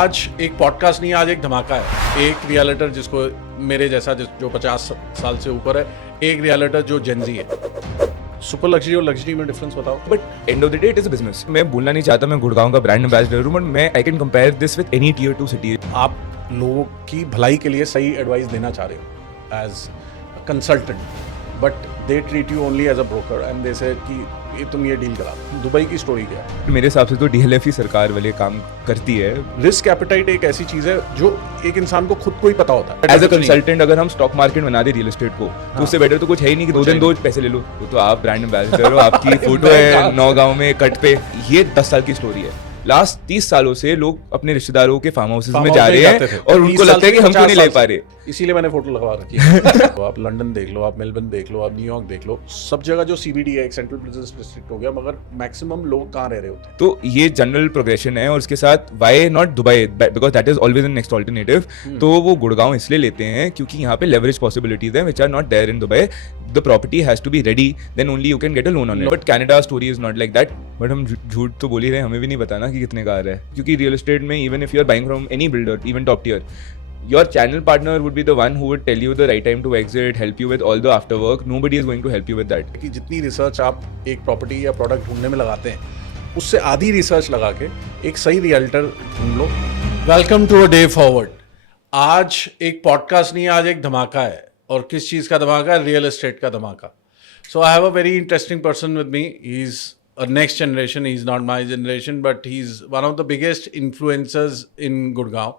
आज एक पॉडकास्ट नहीं, आज एक धमाका है। एक रियलिटर जिसको मेरे जैसा जो 50 साल से ऊपर है, एक रियलिटर जो जेनजी है। सुपर लग्जरी और लग्जरी में डिफरेंस बताओ। But end of the day it is a business. मैं बोलना नहीं चाहता मैं गुड़गांव का ब्रांड एम्बेसडर हूं, बट मैं I can compare this with any tier 2 city. आप लोगों की भलाई के लिए सही एडवाइस देना चाह रहे हो as consultant, but they treat you only as a broker and they say कि तुम ये डील करा। दुबई की स्टोरी क्या है? मेरे हिसाब से तो डीएलएफ ही सरकार वाले काम करती है। रिस्क एपेटाइट एक ऐसी चीज है जो एक इंसान को खुद को ही पता होता है। एज अ कंसल्टेंट अगर हम स्टॉक मार्केट बना दे रियल एस्टेट को, तो उससे बेटर तो कुछ है ही नहीं कि 2 दिन 2 पैसे ले लो। वो तो आप ब्रांड एम्बेसडर हो, आपकी फोटो है नौगांव में कट पे। ये 10 साल की स्टोरी है। लास्ट 30 सालों से लोग अपने रिश्तेदारों के फार्म हाउसेज में जा रहे हैं और उनको लगता है कि हम क्यों नहीं ले पा रहे। इसीलिए मैंने फोटो लगवा रखी है। तो आप लंदन देख लो, आप मेलबर्न देख लो, आप न्यूयॉर्क देख लो, सब जगह जो सीबीडी है, एक सेंट्रल बिजनेस डिस्ट्रिक्ट हो गया, मगर मैक्सिमम लोग कहाँ रह रहे होते हैं? तो ये जनरल प्रोग्रेशन है। और उसके साथ why not Dubai, because that is always the next alternative. तो वो गुड़गांव इसलिए लेते हैं क्योंकि यहाँ पे लेवरेज पॉसिबिलिटीज हैं which are not there in Dubai. The property has to be ready, then only you can get a loan on it. But Canada story is not like that. But हम झूठ तो बोल ही रहे हैं, हमें भी नहीं पता ना कि कितने का आ रहा है। क्योंकि रियल एस्टेट में even if you are buying from any builder, even top tier, your channel partner would be the one who would tell you the right time to exit, help you with all the after work. Nobody is going to help you with that. कि जितनी research आप एक property या product ढूंढने में लगाते हैं, उससे आधी रिसर्च लगा के एक सही रियल्टर ढूंढ लो। Welcome to a day forward. आज एक पॉडकास्ट नहीं, आज एक धमाका है। और किस चीज़ का धमाका है? रियल एस्टेट का धमाका। So I have a very interesting person with me. He is a next generation, he is not my generation, but he is one of the biggest influencers in Gurgaon,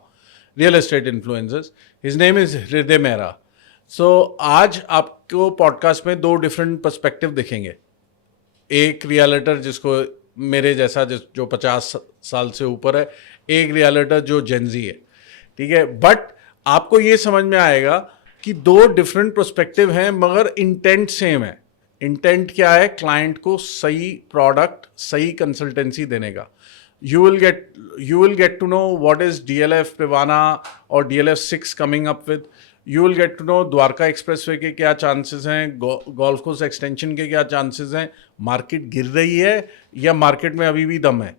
real estate influencers. His name is Hriday Mehra. सो आज आपको podcast में 2 different perspective दिखेंगे। एक रियलिटर जिसको मेरे जैसा जो 50 साल से ऊपर है, एक रियलिटर जो जेनजी है, ठीक है। बट आपको ये समझ में आएगा कि 2 डिफरेंट पर्सपेक्टिव हैं, मगर इंटेंट सेम है। इंटेंट क्या है? क्लाइंट को सही प्रोडक्ट, सही कंसल्टेंसी देने का। You will get to know what is DLF Privana और DLF 6 coming up with. You will get to know Dwarka expressway के क्या चांसेस हैं, गोल्फ कोर्स एक्सटेंशन के क्या चांसेस हैं, मार्केट गिर रही है या मार्केट में अभी भी दम है,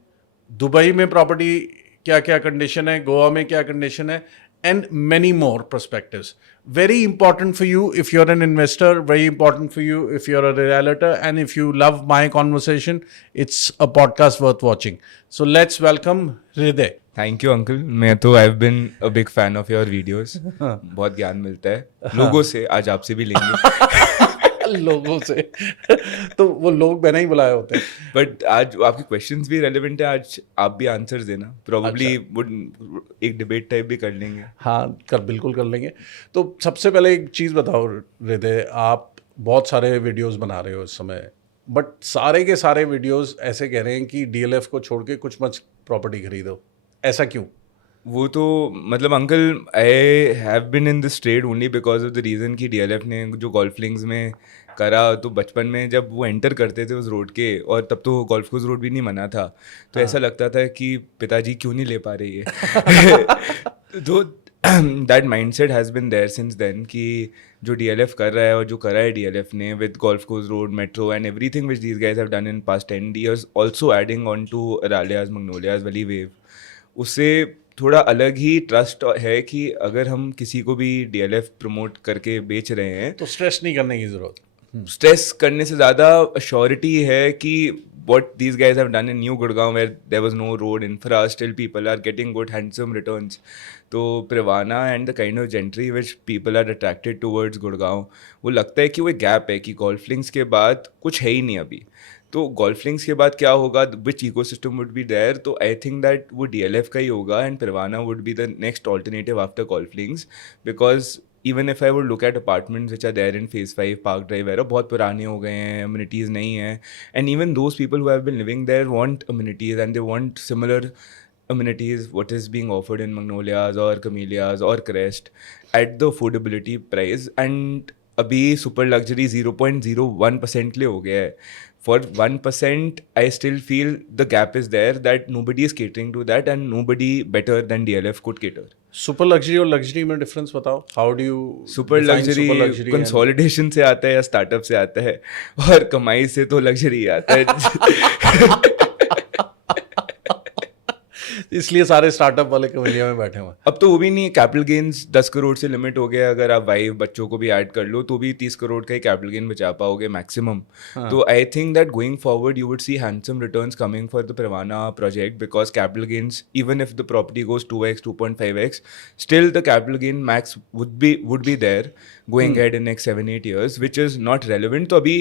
दुबई में प्रॉपर्टी क्या क्या कंडीशन है, गोवा में क्या कंडीशन है, and many more perspectives. Very important for you if you're an investor, very important for you if you're a realtor, and if you love my conversation, it's a podcast worth watching. So let's welcome Hriday. Thank you uncle. मैं तो I have been a big fan of your videos. बहुत ज्ञान मिलता है लोगों से। आज आपसे भी लेंगे। लोगों से तो वो लोग मैंने ही बुलाए होते हैं। बट आज आपके क्वेश्चंस भी रेलेवेंट है, आज आप भी आंसर देना। प्रोबेबली एक डिबेट टाइप भी कर लेंगे। हाँ, बिल्कुल कर लेंगे। तो सबसे पहले एक चीज़ बताओ हृदय, आप बहुत सारे वीडियोस बना रहे हो इस समय, बट सारे के सारे वीडियोस ऐसे कह रहे हैं कि डीएलएफ को छोड़ के कुछ मत प्रॉपर्टी खरीदो। ऐसा क्यों? वो तो मतलब uncle, I have been in this trade only because of the reason कि डीएलएफ ने जो गोल्फ लिंक्स में करा, तो बचपन में जब वो एंटर करते थे उस रोड के, और तब तो गोल्फ कोर्स रोड भी नहीं बना था, तो ऐसा लगता था कि पिताजी क्यों नहीं ले पा रही है। तो that mindset has been there since then कि जो डीएलएफ कर रहा है और जो करा है डीएलएफ ने with golf course road, metro and everything which these guys have done in past 10 years, also adding on to Aralias, Magnolias, वली वेव, उससे थोड़ा अलग ही ट्रस्ट है कि अगर हम किसी को भी डीएलएफ प्रमोट करके बेच रहे हैं तो स्ट्रेस नहीं करने की ज़रूरत। स्ट्रेस करने से ज़्यादा अश्योरिटी है कि what these guys have done in New Gurgaon, where there was no road infra, still people are getting good handsome returns. तो Privana and the kind of gentry which people are attracted towards Gurgaon, वो लगता है कि वो एक gap है कि golf links के बाद कुछ है ही नहीं अभी। तो गोल्फ लिंक्स के बाद क्या होगा, विच इकोसिस्टम वुड बी देयर? तो आई थिंक दैट वो डीएलएफ का ही होगा and Privana would be the next alternative after golf links. Because even if I would look at apartments which are there in phase 5 Park Drive वगैरह, बहुत पुराने हो गए हैं, amenities नहीं हैं, and even those people who have been living there want amenities and they want similar amenities what is being offered in Magnolias or Camellias or Crest at the affordability price, and अभी super luxury 0.01% ले हो गया है। For 1%, I still feel the gap is there, that nobody is catering to that and nobody better than DLF could cater. Super luxury और luxury में difference बताओ। How do you super luxury consolidation से आता है या startup से आता है, और कमाई से तो लग्जरी आता है। इसलिए सारे स्टार्टअप वाले कमेलिया में बैठे हुए हैं। अब तो वो भी नहीं, कैपिटल गेन्स 10 करोड़ से लिमिट हो गया, अगर आप वाइफ बच्चों को भी ऐड कर लो तो भी 30 करोड़ का ही कैपिटल गेन बचा पाओगे मैक्सिमम। तो I think that going forward you would C handsome returns coming for the Privana project, because capital gains, even if the property goes 2x 2.5x, still the capital gain max would be there going ahead in next 7-8 years, which is not relevant. तो अभी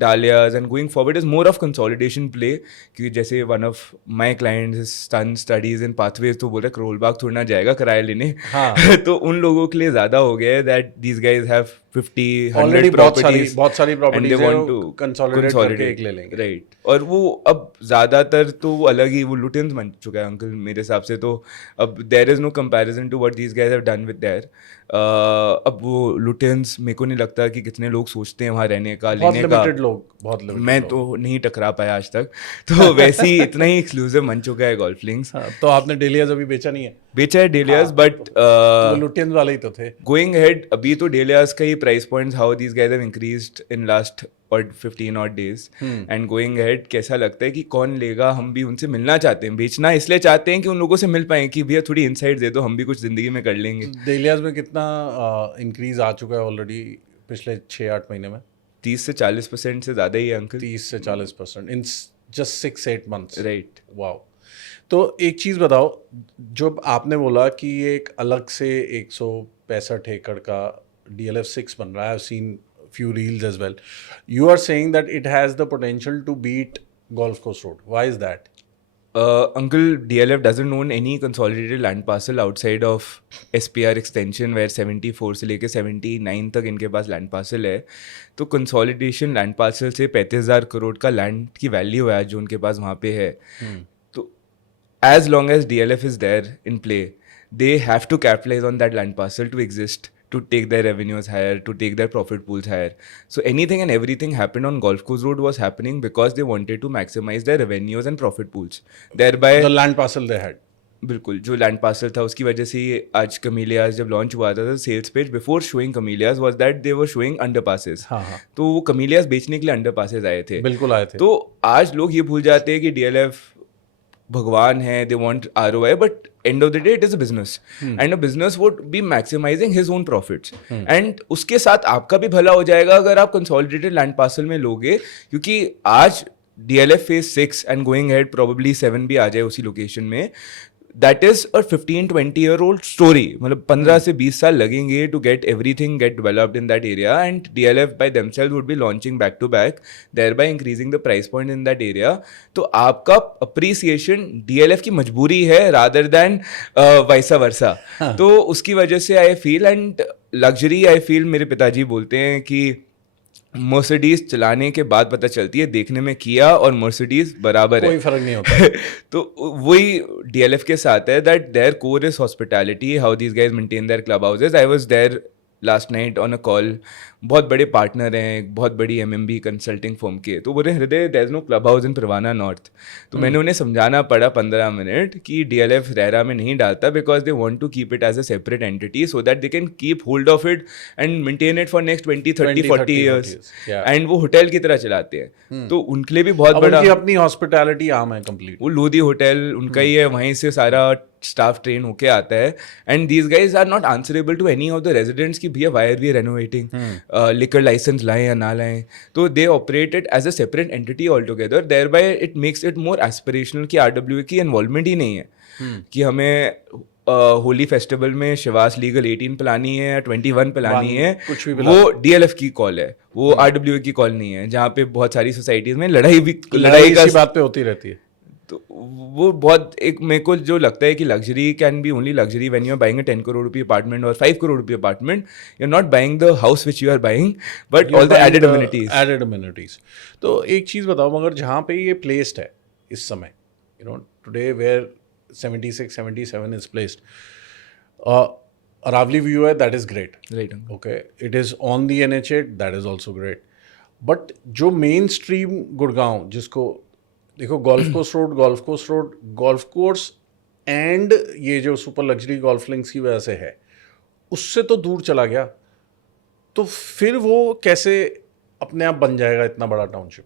Dahlias and going forward is more of consolidation play, क्योंकि जैसे one of my clients his son studies in pathways, तो बोल रहे करोल बाग थोड़ा ना जाएगा किराया लेने। हाँ। तो उन लोगों के लिए ज़्यादा हो गया है that these guys have 50-100 already properties बहुत सारी and properties they want to consolidate करके एक ले लेंगे। राइट। और वो अब ज़्यादातर तो वो अलग ही वो लुटेंस बन चुका है अंकल मेरे हिसाब से। तो अब there is no comparison to what these guys have done with there. अब वो लुटेंस मेरे को नहीं लगता कि कितने लोग सोचते हैं वहाँ रहने का लेने का। बहुत लिमिटेड मैं तो नहीं टकरा पाया आज तक। तो वैसे ही इतना ही एक्सक्लूसिव बन चुका है गोल्फ लिंक्स। तो आपने डेलियाज अभी बेचा नहीं है? बेचा है डेलियाज, बट तो लुटियंस वाले ही तो थे। गोइंग हेड अभी तो डेलियाज का ही price points how these guys have increased in last और 15 odd days and going ahead कैसा लगता है कि कौन लेगा, हम भी उनसे मिलना चाहते हैं। बेचना इसलिए चाहते हैं कि उन लोगों से मिल पाए कि भैया थोड़ी इनसाइट दे दो, हम भी कुछ जिंदगी में कर लेंगे। डेलियाज में कितना इंक्रीज आ चुका है ऑलरेडी पिछले 6-8 महीने में? 30 से 40% से ज़्यादा ही है अंकल। 30 से 40% in just 6-8 months। Right. Wow. तो एक चीज़ बताओ, जो आपने बोला कि ये एक अलग से 165 एकड़ का DLF 6 बन रहा है, I've seen few reels as well. You are saying that it has the potential to beat Golf Course Road. Why is that? Uncle, DLF doesn't own any consolidated land parcel outside of SPR extension where 74 से लेके 79 तक इनके पास land parcel है। तो consolidation land parcel से 35,000 करोड़ का land की value है जो उनके पास वहाँ पे है। तो as long as DLF is there in play, they have to capitalize on that land parcel to exist, to take their revenues higher, to take their profit pools higher. So anything and everything happened on Golf Course Road was happening because they wanted to maximize their revenues and profit pools. Thereby The land parcel they had. बिल्कुल, जो land parcel था उसकी वजह से आज कमीलियाज जब launch हुआ था sales page before showing Camellias was that they were showing under passes. तो वो कमीलियाज बेचने के लिए अंडर पासेस आए थे। बिल्कुल आए थे। तो आज लोग ये भूल जाते हैं कि DLF भगवान है, they want ROI, but end of the day it is a business and a business would be maximizing his own profits and उसके साथ आपका भी भला हो जाएगा अगर आप कंसोलिडेटेड लैंड पार्सल में लोगे, क्योंकि आज DLF phase 6 and going ahead probably 7 भी आ जाए उसी लोकेशन में। That is a 15-20 year old story. मतलब 15 से 20 साल लगेंगे to get everything get developed in that area and DLF by themselves would be launching back to back, thereby increasing the price point in that area. तो आपका appreciation DLF की मजबूरी है rather than वाइसा वर्सा। तो उसकी वजह से I feel and luxury, I feel मेरे पिताजी बोलते हैं कि मर्सिडीज चलाने के बाद पता चलती है देखने में किया और मर्सिडीज बराबर है, कोई फर्क नहीं होता। तो वही DLF के साथ है that their core is hospitality, how these guys maintain their club houses. I was there last night on a call. बहुत बड़े पार्टनर हैं एक बहुत बड़ी MMB कंसल्टिंग फर्म के, तो बोले Hriday there is no club house in Privana north. तो मैंने उन्हें समझाना पड़ा 15 मिनट कि DLF रेरा में नहीं डालता because they want to keep it as a separate entity so that they can keep hold of it and maintain it for next 20-30-40 years and वो होटल की तरह चलाते हैं। तो उनके लिए भी बहुत बड़ा, उनकी अपनी हॉस्पिटैलिटी आम है कंप्लीट। वो लोधी होटल उनका ही है, वहीं से सारा स्टाफ ट्रेन होके आता है and these guys are not answerable to any of the residents कि भैया why are we renovating, liquor license लाएं या ना लाएं। तो they operate it as a separate entity all together, thereby it makes it more aspirational कि RWA की involvement ही नहीं है कि हमें होली फेस्टिवल में शिवास लीगल 18 पिलानी है या 21 पिलानी है, वो DLF की कॉल है, वो RWA की कॉल नहीं है, जहाँ पे बहुत सारी सोसाइटीज में लड़ाई का बात पे होती रहती है। तो वो बहुत एक मेरे को जो लगता है कि luxury can be only luxury when you are buying a 10 crore रुपये अपार्टमेंट और 5 करोड़ रुपये apartment. You are not buying the house which you are buying but all the added amenities. तो एक चीज़ बताओ, मगर जहाँ पे ये प्लेस्ड है इस समय, you know today where 76-77 is placed, Aravali view है, that is great, right? Okay, it is on the NH8, that is also great, but जो मेन स्ट्रीम गुड़गांव, जिसको देखो गोल्फ कोर्स एंड ये जो सुपर लग्जरी गोल्फ लिंक्स की वजह से है, उससे तो दूर चला गया, तो फिर वो कैसे अपने आप बन जाएगा इतना बड़ा टाउनशिप?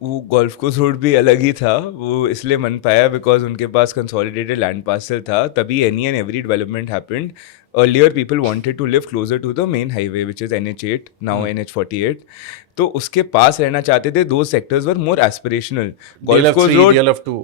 वो गोल्फ कोर्स रोड भी अलग ही था, वो इसलिए बन पाया बिकॉज उनके पास कंसोलिडेटेड लैंड पार्सल था, तभी any and every development happened. Earlier people wanted to live closer to the main highway which is NH8, now NH48. तो उसके पास रहना चाहते थे. दो sectors were more aspirational. Golf course road DLF2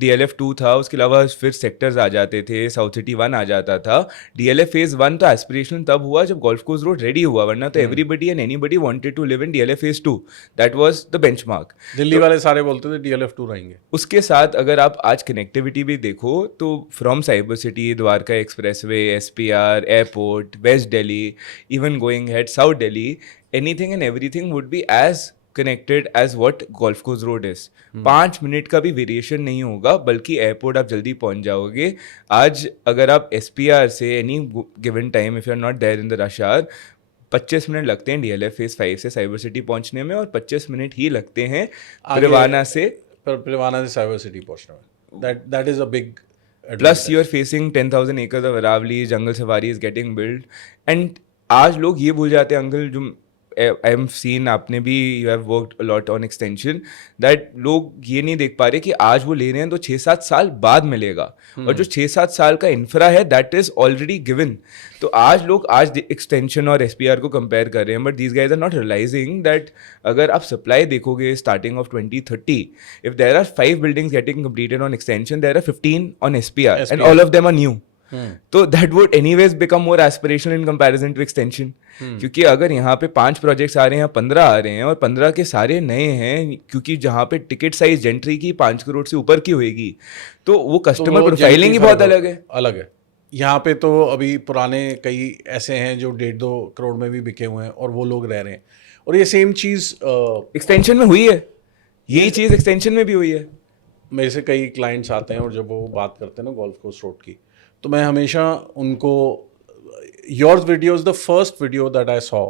DLF2 था, उसके अलावा फिर सेक्टर्स आ जाते थे, साउथ सिटी 1 आ जाता था. DLF फेज 1 तो एस्पिरेशनल तब हुआ जब गोल्फ कोर्स रोड रेडी हुआ, वरना तो everybody and anybody wanted to live in DLF phase 2. That was the benchmark. Delhi वाले सारे बोलते थे DLF2 रहेंगे. उसके साथ अगर आप आज कनेक्टिविटी भी देखो तो from Cyber City, Dwarka expressway, SPR, airport, west Delhi, even going ahead south Delhi, anything and everything would be as connected as what Golf course Road is. 5 minute का भी वेरिएशन नहीं होगा, बल्कि एयरपोर्ट आप जल्दी पहुंच जाओगे. आज अगर आप SPR से any given time if you are not there in the rush hour, 25 minute लगते हैं DLF फेज 5 से साइबर सिटी पहुंचने में, और 25 मिनट ही लगते हैं परिवाना से साइबर सिटी पहुंचने में. That is a big. Plus, you are facing 10,000 acres of Aravali, jungle safari is getting built. And आज लोग ये भूल जाते हैं अंकल, जो आई एम सीन, आपने भी you have worked a lot on extension, that लोग ये नहीं देख पा रहे कि आज वो ले रहे हैं तो 6-7 साल बाद मिलेगा. और जो 6-7 साल का इंफ्रा है दैट इज ऑलरेडी गिवन. तो आज लोग एक्सटेंशन और SPR को कंपेयर कर रहे हैं, but these guys are not realising that अगर आप सप्लाई देखोगे starting off 2030, if there are 5 buildings getting completed on extension, there are 15 on SPR and all of them are new. तो that would anyways become more aspirational in comparison to extension. क्योंकि अगर यहाँ पे 5 projects आ रहे हैं, 15 आ रहे हैं, और 15 के सारे नए हैं, क्योंकि जहाँ पे टिकट साइज जेंट्री की 5 करोड़ से ऊपर की होएगी, तो वो कस्टमर प्रोफाइलिंग ही बहुत अलग है. यहाँ पे तो अभी पुराने कई ऐसे हैं जो 1.5-2 करोड़ में भी बिके हुए हैं और वो लोग रह रहे हैं. और ये सेम चीज़ एक्सटेंशन में हुई है, यही चीज़ एक्सटेंशन में भी हुई है. मेरे से कई क्लाइंट्स आते हैं और जब वो बात करते हैं ना गोल्फ कोर्स रोड की, तो मैं हमेशा उनको, yours video is the first video that I saw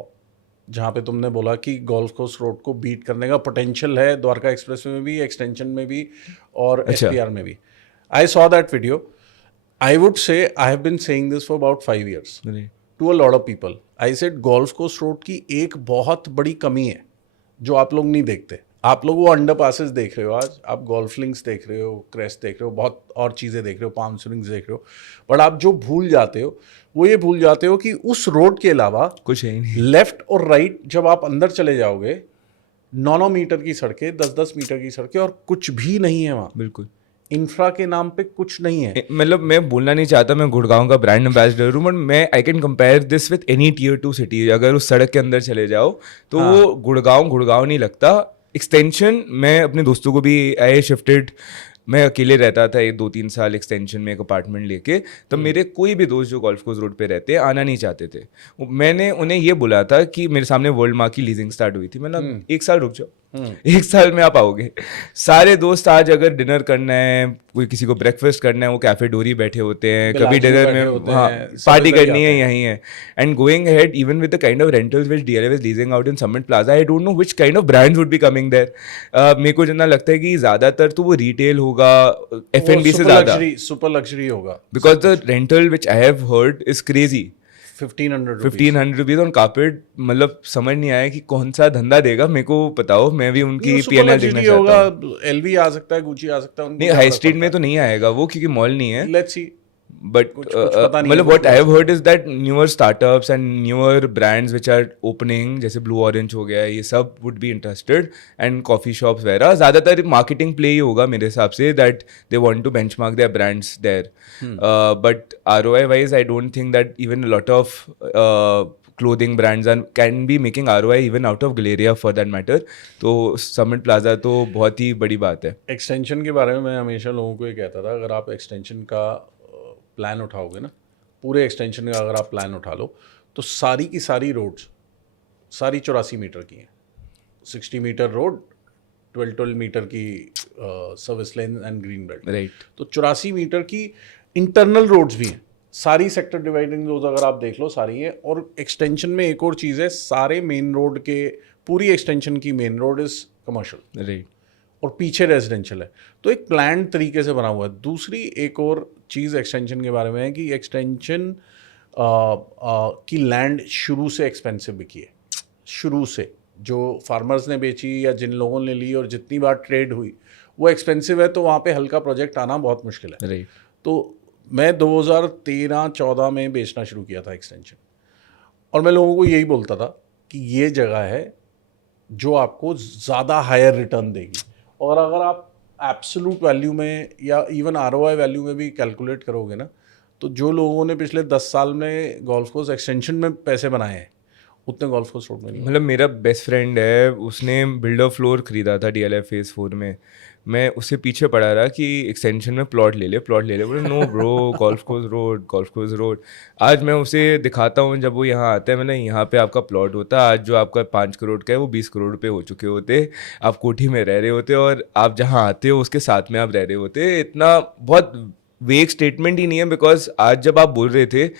जहाँ पे तुमने बोला कि गोल्फ कोर्स रोड को बीट करने का पोटेंशियल है द्वारका एक्सप्रेस में भी, एक्सटेंशन में भी, और SPR में भी. I saw that video. I would say I have been saying this for about 5 years to a lot of people. I said golf course road की एक बहुत बड़ी कमी है जो आप लोग नहीं देखते. आप लोग वो अंडर पासेस देख रहे हो, आज आप गोल्फ लिंक्स देख रहे हो, क्रेस्ट देख रहे हो, बहुत और चीज़ें देख रहे हो, पाम स्विंग्स देख रहे हो, बट आप जो भूल जाते हो वो ये भूल जाते हो कि उस रोड के अलावा कुछ है ही नहीं. लेफ्ट और राइट जब आप अंदर चले जाओगे, 9-9 मीटर की सड़कें, 10-10 मीटर की सड़कें, और कुछ भी नहीं है वहाँ. बिल्कुल इंफ्रा के नाम पे कुछ नहीं है. मतलब मैं बोलना नहीं चाहता मैं गुड़गांव का ब्रांड एम्बेसडर हूँ, बट मैं I can compare this with any Tier 2 city. अगर उस सड़क के अंदर चले जाओ तो वो गुड़गांव नहीं लगता. एक्सटेंशन, मैं अपने दोस्तों को भी आई शिफ्टेड, मैं अकेले रहता था 2-3 साल एक्सटेंशन में एक अपार्टमेंट लेके, तब मेरे कोई भी दोस्त जो गोल्फ कोर्स रोड पे रहते आना नहीं चाहते थे. मैंने उन्हें ये बोला था कि मेरे सामने वर्ल्ड मार्क की लीजिंग स्टार्ट हुई थी, मतलब 1 साल रुक जाओ, 1 साल में आप आओगे. सारे दोस्त आज अगर डिनर करना है, कोई किसी को ब्रेकफास्ट करना है, वो कैफे डोरी बैठे होते हैं, कभी डिनर में पार्टी करनी है यहीं है. And going ahead even with the kind of rentals which DLF is leasing out in Summit Plaza, I don't know which kind of brands would be coming there. मेरे को जितना लगता है कि ज्यादातर तो वो रिटेल होगा, F&B से ज्यादा सुपर लग्जरी होगा, because the rental which I have heard is crazy. 1500 rupees on carpet. मतलब समझ नहीं आया कि कौन सा धंधा देगा. मेरे को बताओ, मैं भी उनकी PNL देखना चाहता हूँ. LV आ सकता है, गुची आ सकता है, नहीं हाई स्ट्रीट में तो नहीं आएगा वो, क्योंकि मॉल नहीं है. Let's see. बट मतलब what I have heard is that newer startups and newer brands which are opening, जैसे ब्लू ऑरेंज हो गया, ये सब would be interested, and coffee shops वगैरह. ज्यादातर मार्केटिंग प्ले ही होगा मेरे हिसाब से, that they want to benchmark their brands there. But ROI wise I don't think that even lot of clothing brands and can be making ROI even out of Galleria for that matter. तो Summit Plaza तो बहुत ही बड़ी बात है. Extension के बारे में मैं हमेशा लोगों को ये कहता था, अगर आप एक्सटेंशन का प्लान उठाओगे ना, पूरे एक्सटेंशन का अगर आप प्लान उठा लो, तो सारी की सारी रोड्स सारी 84 मीटर की हैं. 60 मीटर रोड, 12 मीटर की service lane and green belt. Right. तो 84 मीटर की इंटरनल रोड्स भी हैं. सारी सेक्टर डिवाइडिंग रोड अगर आप देख लो सारी है. और एक्सटेंशन में एक और चीज़ है, सारे मेन रोड के, पूरी एक्सटेंशन की main road is commercial. Right. और पीछे रेजिडेंशियल है. तो एक प्लान तरीके से बना हुआ है. दूसरी एक और चीज़ एक्सटेंशन के बारे में है कि एक्सटेंशन की लैंड शुरू से एक्सपेंसिव बिकी है, शुरू से. जो फार्मर्स ने बेची या जिन लोगों ने ली और जितनी बार ट्रेड हुई वो एक्सपेंसिव है, तो वहाँ पे हल्का प्रोजेक्ट आना बहुत मुश्किल है। राइट। तो मैं 2013-14 में बेचना शुरू किया था एक्सटेंशन, और मैं लोगों को यही बोलता था कि ये जगह है जो आपको ज़्यादा हायर रिटर्न देगी, और अगर आप एब्सोल्यूट वैल्यू में या इवन ROI वैल्यू में भी कैलकुलेट करोगे ना, तो जो लोगों ने पिछले 10 साल में गोल्फ कोर्स एक्सटेंशन में पैसे बनाए हैं उतने गोल्फ कोर्स रोड में नहीं। मतलब मेरा बेस्ट फ्रेंड है, उसने बिल्डर फ्लोर खरीदा था DLF फेज 4 में। मैं उससे पीछे पड़ा रहा कि एक्सटेंशन में प्लॉट ले ले, प्लॉट ले ले। बोले no bro, golf course road, golf course road. आज मैं उसे दिखाता हूँ, जब वो यहाँ आता है, मैंने यहाँ पे आपका प्लॉट होता, आज जो आपका 5 करोड़ का है वो 20 करोड़ पे हो चुके होते। आप कोठी में रह रहे होते और आप जहाँ आते हो उसके साथ में आप रह रहे होते। इतना बहुत वेग स्टेटमेंट ही नहीं है, बिकॉज आज जब आप बोल रहे थे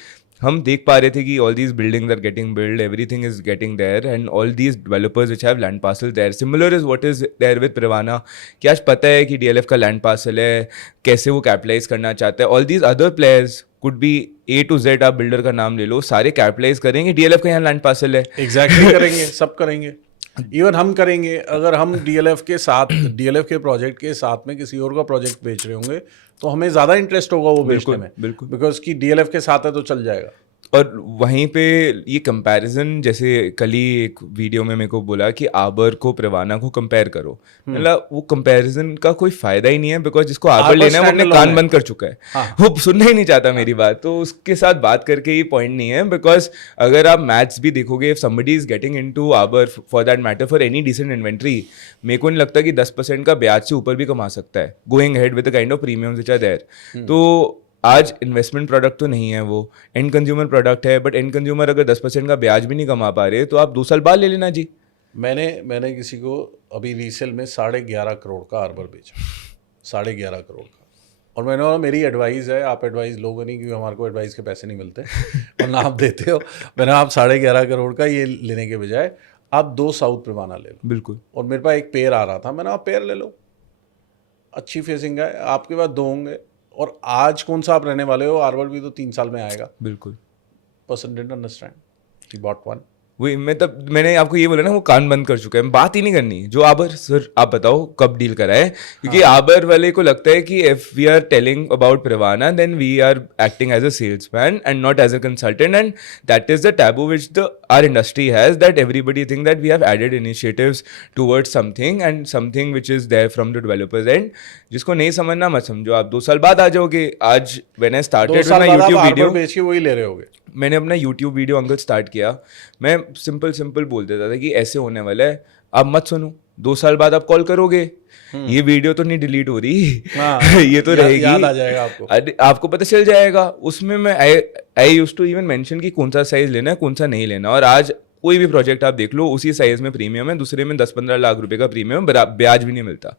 हम देख पा रहे थे कि all these buildings are getting built, everything is getting there, and all these developers which have land parcel there. Similar is what is there with Privana, कि आज पता है कि DLF का land parcel है, कैसे वो capitalize करना चाहता है. All these other players could be A to Z, आप builder का नाम ले लो, सारे capitalize करेंगे, DLF का यहाँ land parcel है. एग्जैक्टली करेंगे, सब करेंगे, इवन हम करेंगे। अगर हम DLF के साथ, DLF के प्रोजेक्ट के साथ में किसी और का प्रोजेक्ट बेच रहे होंगे तो हमें ज़्यादा इंटरेस्ट होगा वो बेचने में, बिल्कुल। बिकॉज कि DLF के साथ है तो चल जाएगा। और वहीं पे ये कंपैरिजन, जैसे कल ही एक वीडियो में मेरे को बोला कि आबर को प्रिवाना को कंपेयर करो, मतलब वो कंपैरिजन का कोई फायदा ही नहीं है, बिकॉज जिसको आबर लेना है वो अपने कान बंद कर चुका है। हाँ। वो सुनना ही नहीं चाहता मेरी बात, तो उसके साथ बात करके ये पॉइंट नहीं है। बिकॉज अगर आप मैथ्स भी देखोगे, if somebody is getting into Arbour for that matter for any decent inventory, मेरे को नहीं लगता कि 10% का ब्याज से ऊपर भी कमा सकता है, going head with the kind of premiums which are there. तो आज इन्वेस्टमेंट प्रोडक्ट तो नहीं है, वो एंड कंज्यूमर प्रोडक्ट है, बट एंड कंज्यूमर अगर 10% का ब्याज भी नहीं कमा पा रहे तो आप 2 साल बाद ले लेना जी। मैंने किसी को अभी रीसेल में 11.5 करोड़ का आर्बर बेचा, 11.5 करोड़ का, और मैंने बोला मेरी एडवाइस है, आप एडवाइस लोगे नहीं क्योंकि हमारे को एडवाइस के पैसे नहीं मिलते और ना आप देते हो। मैंने आप 11.5 करोड़ का ये लेने के बजाय आप 2 साउथ प्रिवाना ले लो। बिल्कुल। और मेरे पास एक पेयर आ रहा था, मैंने आप पेयर ले लो, अच्छी फेसिंग है, आपके पास 2 होंगे, और आज कौन सा आप रहने वाले हो, आर्बर भी तो 3 साल में आएगा। बिल्कुल। Person didn't understand, he bought one. वही मतलब मैंने आपको ये बोला ना, वो कान बंद कर चुका है, बात ही नहीं करनी। जो आबर सर आप बताओ कब डील करा है, क्योंकि आबर वाले को लगता है कि if we are telling about Privana then we are acting as a salesman and not as a consultant, and that is the taboo which the our industry has, that everybody think that we have added initiatives towards something and something which is there from the developers and. जिसको नहीं समझना मत समझो, आप 2 साल बाद आ जाओगे। आज when I started with my YouTube video, बेच के वही ले रहे होगे। मैंने अपना YouTube वीडियो अंकल स्टार्ट किया, मैं सिंपल बोल देता था कि ऐसे होने वाला है, आप मत सुनो, 2 साल बाद आप कॉल करोगे, ये वीडियो तो नहीं डिलीट हो रही ये तो रहेगी, याद आ जाएगा आपको, आपको पता चल जाएगा। उसमें मैं I used to even mention कि कौन सा साइज लेना है, कौन सा नहीं लेना, और आज कोई भी प्रोजेक्ट आप देख लो उसी साइज में प्रीमियम है, दूसरे में 10-15 लाख रुपए का प्रीमियम, ब्याज भी नहीं मिलता।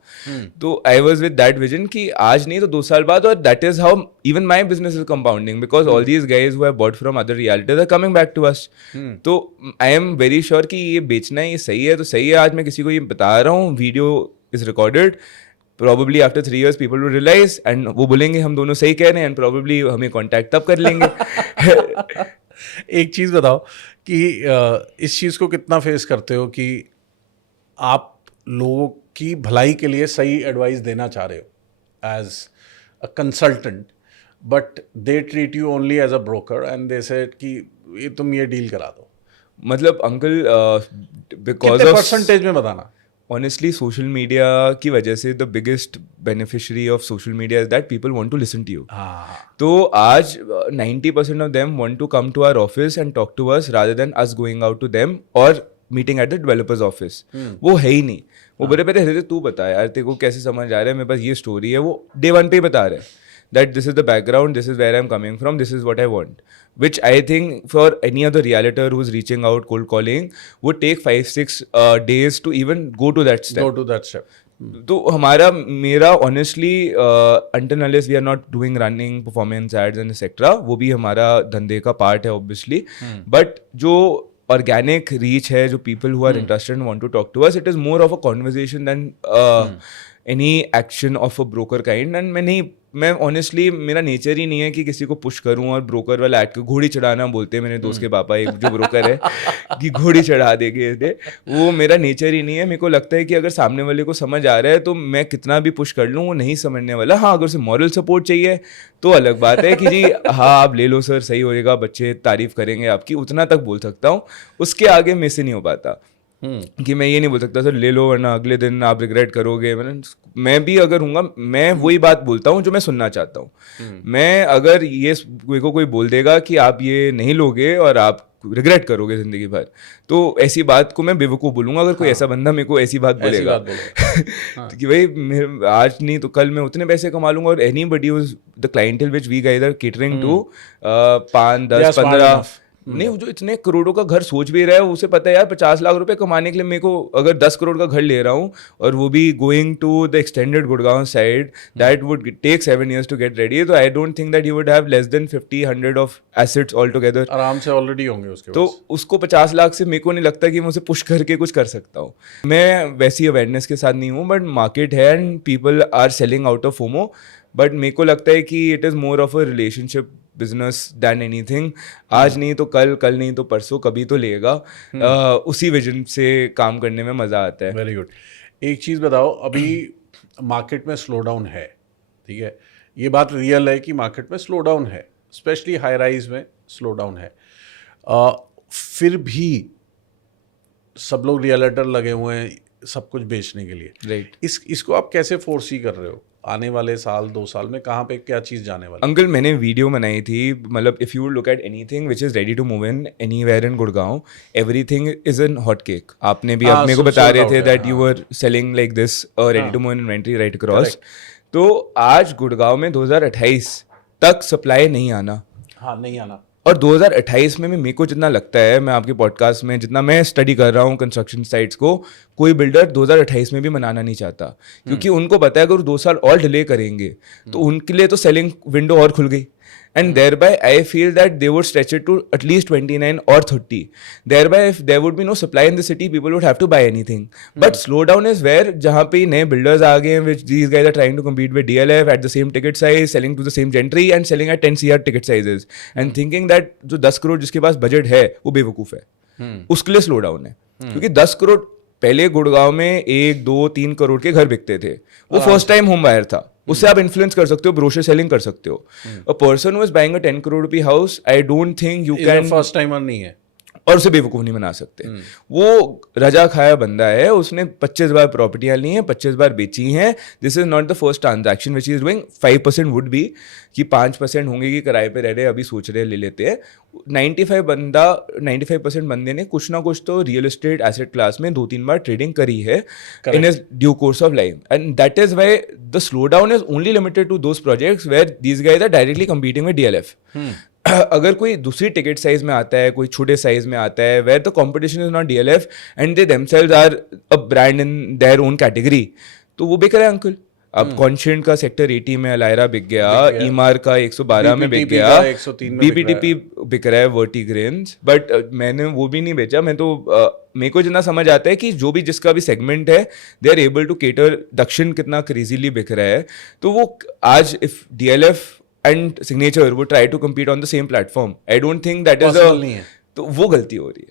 तो I was with that vision कि आज नहीं तो 2 साल बाद, और that is how even my business is compounding, because all these guys who have bought from other realities are coming back to us. तो आई एम वेरी श्योर कि ये बेचना है, ये सही है तो सही है। आज मैं किसी को ये बता रहा हूँ, video is recorded, probably after 3 years people will realize and वो बोलेंगे हम दोनों सही कह रहे हैं, and probably हमें contact तब कर लेंगे। एक चीज़ बताओ कि इस चीज़ को कितना फेस करते हो कि आप लोगों की भलाई के लिए सही एडवाइस देना चाह रहे हो as a consultant, but they treat you only as a broker and they say कि ये तुम ये डील करा दो। मतलब अंकल बिकॉज कितने ऑफ परसेंटेज में बताना? ऑनेस्टली सोशल मीडिया की वजह से the biggest beneficiary of social media is that people want to listen to you. तो आज 90% of them want to come to our office and talk to us rather than us going out to them और meeting at the developers office. वो है ही नहीं। वो बोले पहले तू बता यार तेरे को कैसे समझ आ रहा है, मेरे पास ये स्टोरी है। वो डे 1 पे ही बता रहे हैं that this is the background, this is where I'm coming from, this is what I want, which I think for any other realtor who's reaching out cold calling would take 5-6 days to even go to that step. तो मेरा honestly until unless we are not doing running performance ads and etc, वो भी हमारा धंधे का part है obviously, but जो organic reach है, जो people who are interested and want to talk to us, it is more of a conversation than any action of a broker kind, and मैं नहीं मैं ऑनेस्टली मेरा नेचर ही नहीं है कि किसी को पुश करूं और ब्रोकर वाला एक्ट घोड़ी चढ़ाना बोलते हैं मेरे दोस्त के पापा एक जो ब्रोकर है कि घोड़ी चढ़ा देंगे थे, वो मेरा नेचर ही नहीं है। मेरे को लगता है कि अगर सामने वाले को समझ आ रहा है तो मैं कितना भी पुश कर लूँ वो नहीं समझने वाला। हाँ, अगर उसे मॉरल सपोर्ट चाहिए तो अलग बात है कि जी हाँ आप ले लो सर, सही होएगा, बच्चे तारीफ करेंगे आपकी, उतना तक बोल सकता हूँ। उसके आगे मेरे से नहीं हो पाता कि मैं ये नहीं बोल सकता सर ले लो वरना अगले दिन आप रिग्रेट करोगे। मैं भी अगर हूँगा, मैं वही बात बोलता हूँ जो मैं सुनना चाहता हूँ। मैं अगर ये कोई को कोई बोल देगा कि आप ये नहीं लोगे और आप रिग्रेट करोगे जिंदगी भर, तो ऐसी बात को मैं बेवकूफ़ बोलूँगा। अगर कोई ऐसा बंदा मेरे को ऐसी बात बोलेगा कि भाई आज नहीं तो कल मैं उतने पैसे कमा लूंगा। और anybody the clientele which we guys are catering to 5, 10, 15 नहीं, वो जो इतने करोड़ों का घर सोच भी रहा है उसे पता है यार 50 लाख रुपए कमाने के लिए मेरे को अगर 10 करोड़ का घर ले रहा हूँ और वो भी going to the extended Gurgaon side, that would take 7 years to get ready। तो I don't think that you would have less than 50-100 of assets all together. आराम से ऑलरेडी होंगे उसके तो उसको 50 लाख से मेरे को नहीं लगता कि मैं उसे पुश करके कुछ कर सकता हूँ। मैं वैसी अवेयरनेस के साथ नहीं हूँ, बट मार्केट है and people are selling out of FOMO. But मेरे को लगता है कि it is more of a relationship business than anything. आज नहीं तो कल, कल नहीं तो परसों, कभी तो लेगा। उसी विजन से काम करने में मज़ा आता है। Very good. एक चीज़ बताओ, अभी मार्केट में स्लो डाउन है, ठीक है, ये बात रियल है कि मार्केट में स्लो डाउन है, स्पेशली हाई राइज में स्लो डाउन है। फिर भी सब लोग रियलिटर लगे हुए हैं सब कुछ बेचने के लिए। राइट। इसको आप कैसे फोर्सी कर रहे हो? आने वाले साल 2 साल में कहाँ पे क्या चीज़ जाने वाली? अंकल मैंने वीडियो बनाई थी, मतलब if you look at anything which is ready to move in anywhere in Gurgaon, everything is in hot cake. आपने भी मेरे को बता रहे थे that you were selling like this ready to move in inventory right across. तो आज गुड़गांव में 2028 तक सप्लाई नहीं आना। हाँ, नहीं आना। और 2028 में भी मेरे को जितना लगता है, मैं आपके पॉडकास्ट में जितना मैं स्टडी कर रहा हूँ कंस्ट्रक्शन साइट्स को, कोई बिल्डर 2028 में भी बनाना नहीं चाहता, क्योंकि उनको पता है अगर 2 साल और डिले करेंगे तो उनके लिए तो सेलिंग विंडो और खुल गई। And thereby, I feel that they would stretch it to at least 29 or 30. Thereby, if there would be no supply in the city, people would have to buy anything. But slowdown is where जहाँ पे नए builders आ गए हैं, which these guys are trying to compete with DLF at the same ticket size, selling to the same gentry and selling at 10 CR ticket sizes, and thinking that जो 10 करोड़ जिसके पास budget है वो बेवकूफ़ है, उसके लिए स्लो डाउन है। क्योंकि 10 करोड़ पहले गुड़गांव में 1, 2, 3 करोड़ के घर बिकते थे, वो फर्स्ट टाइम होम बायर था, उससे आप इन्फ्लुएंस कर सकते हो, ब्रोशर सेलिंग कर सकते हो। A person who is buying a 10 crore rupee house, I don't think you can, first timer नहीं है और उसे बेवकूफ़ नहीं बना सकते। वो रजा खाया बंदा है, उसने 25 बार प्रॉपर्टियाँ ली हैं, 25 बार बेची हैं। This is not the first transaction which is doing. 5% would be कि 5% होंगे कि किराए पे रह रहे, अभी सोच रहे ले लेते हैं। 95% बंदे ने कुछ ना कुछ तो रियल एस्टेट एसेट क्लास में 2-3 बार ट्रेडिंग करी है in is due course of life, and that is why the slow down is only limited to those projects where these guys are directly competing with DLF। अगर कोई दूसरी ticket size में आता है, कोई छोटे साइज में आता है, where the competition is not DLF and they themselves are a brand in their own category, तो वो बिक रहा है अंकल। अब कॉन्शियंट का सेक्टर 80 में अलायरा बिक गया, ईमार का 112 में बिक गया, BBTP बिक रहा है वर्टिग्रेन्स। बट मैंने वो भी नहीं बेचा। मैं तो मेरे को जितना समझ आता है कि जो भी जिसका भी सेगमेंट है, they are able to cater. दक्षिण कितना क्रेजीली बिक रहा है, तो वो आज if DLF and signature would try to compete on the same platform, I don't think that is तो वो गलती हो रही है।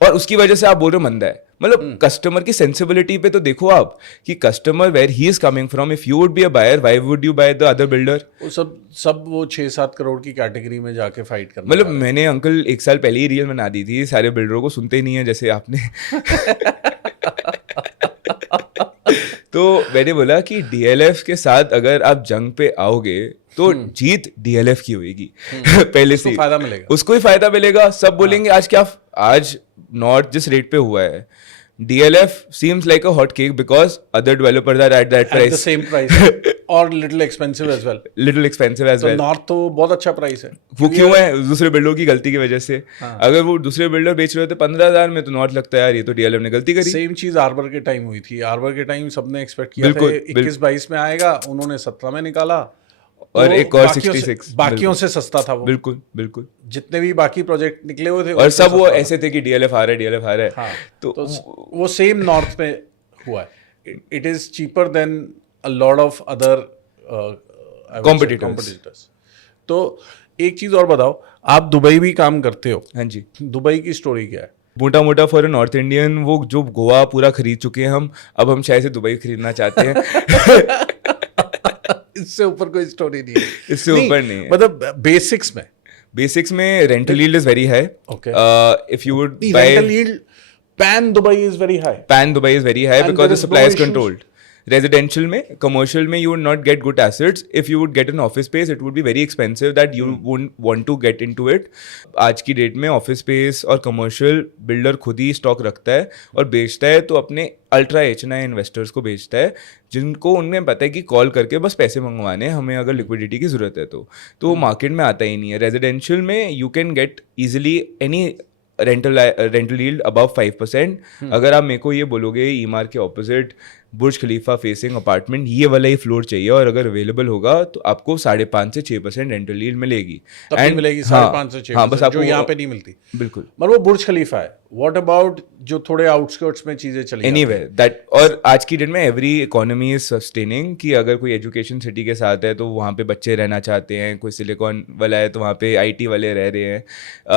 और उसकी वजह से आप बोल रहे हो मंदा है, मतलब कस्टमर की सेंसिबिलिटी पे तो देखो आप कि customer where he is coming from. If you would be a buyer, why would you buy the other builder? वो सब वो 6-7 करोड़ की कैटेगरी में जाके फाइट करना। मतलब मैंने अंकल 1 साल पहले ही रील बना दी थी, सारे बिल्डरों को सुनते ही नहीं है जैसे आपने तो मैंने बोला कि DLF के साथ अगर आप जंग पे आओगे तो जीत DLF की होगी पहले से, फायदा मिलेगा, उसको ही फायदा मिलेगा। सब बोलेंगे आज क्या, आज नॉर्थ जिस रेट पे हुआ है, DLF seems like a hot cake because other developers are at that price. At the same price और little expensive as well. Little expensive as well. तो नॉर्थ तो बहुत अच्छा प्राइस है। वो क्यों है? दूसरे बिल्डरों की गलती की वजह से। अगर वो दूसरे बिल्डर बेच रहे होते 15,000 में, तो नॉर्थ लगता है यार ये तो DLF ने गलती करी। सेम चीज आर्बर के टाइम हुई थी। आर्बर के टाइम सबने एक्सपेक्ट किया था 21-22 में आएगा, उन्होंने 17 में निकाला, और एक और 66 बाकियों से सस्ता था वो। बिल्कुल बिल्कुल, जितने भी बाकी प्रोजेक्ट निकले हुए थे और सब वो ऐसे थे कि DLF आ रहा है, DLF आ रहा है। हाँ, तो वो सेम नॉर्थ में हुआ है। It is cheaper than a lot of other Competitors. तो एक चीज और बताओ, आप दुबई भी काम करते हो, हाँ जी, दुबई की स्टोरी क्या है? मोटा मोटा फॉर नॉर्थ इंडियन, वो जो गोवा पूरा खरीद चुके हैं हम, अब हम शायद से दुबई खरीदना चाहते हैं। इससे ऊपर कोई स्टोरी नहीं है। इससे ऊपर नहीं है। मतलब बेसिक्स में बेसिक्स में rental yield is very high. Okay. If you would the buy rental yield pan Dubai is very high. pan Dubai is very high And because there the is supply no is issues. controlled. Residential में, commercial में you would not get good assets. If you would get an office space, it would be very expensive that you wouldn't want to get into it. आज की date में office space और commercial builder खुद ही stock रखता है और बेचता है, तो अपने अल्ट्रा HNI इन्वेस्टर्स को बेचता है, जिनको उनमें पता है कि कॉल करके बस पैसे मंगवाने हैं, हमें अगर लिक्विडिटी की ज़रूरत है तो मार्केट में आता ही नहीं है. रेजिडेंशियल में you can gate easily any rental yield above 5%. अगर आप मेरे को ये बोलोगे ईमार के ऑपोजिट बुर्ज खलीफा फेसिंग अपार्टमेंट ये वाला ही फ्लोर चाहिए और अगर अवेलेबल होगा तो आपको 5.5 से 6% रेंटल यील्ड मिलेगी. तब भी मिलेगी 5.5 से 6%. हाँ, बस जो यहाँ पे नहीं मिलती. बिल्कुल. मगर वो बुर्ज खलीफा है. व्हाट अबाउट जो थोड़े आउटस्कर्ट्स में चीजें चली एनीवे दैट, और आज की डेट में एवरी इकोनॉमी इज सस्टेनिंग कि अगर कोई एजुकेशन सिटी के साथ है तो वहाँ पे बच्चे रहना चाहते हैं, कोई सिलिकॉन वाला है तो वहाँ पे IT वाले रह रहे हैं,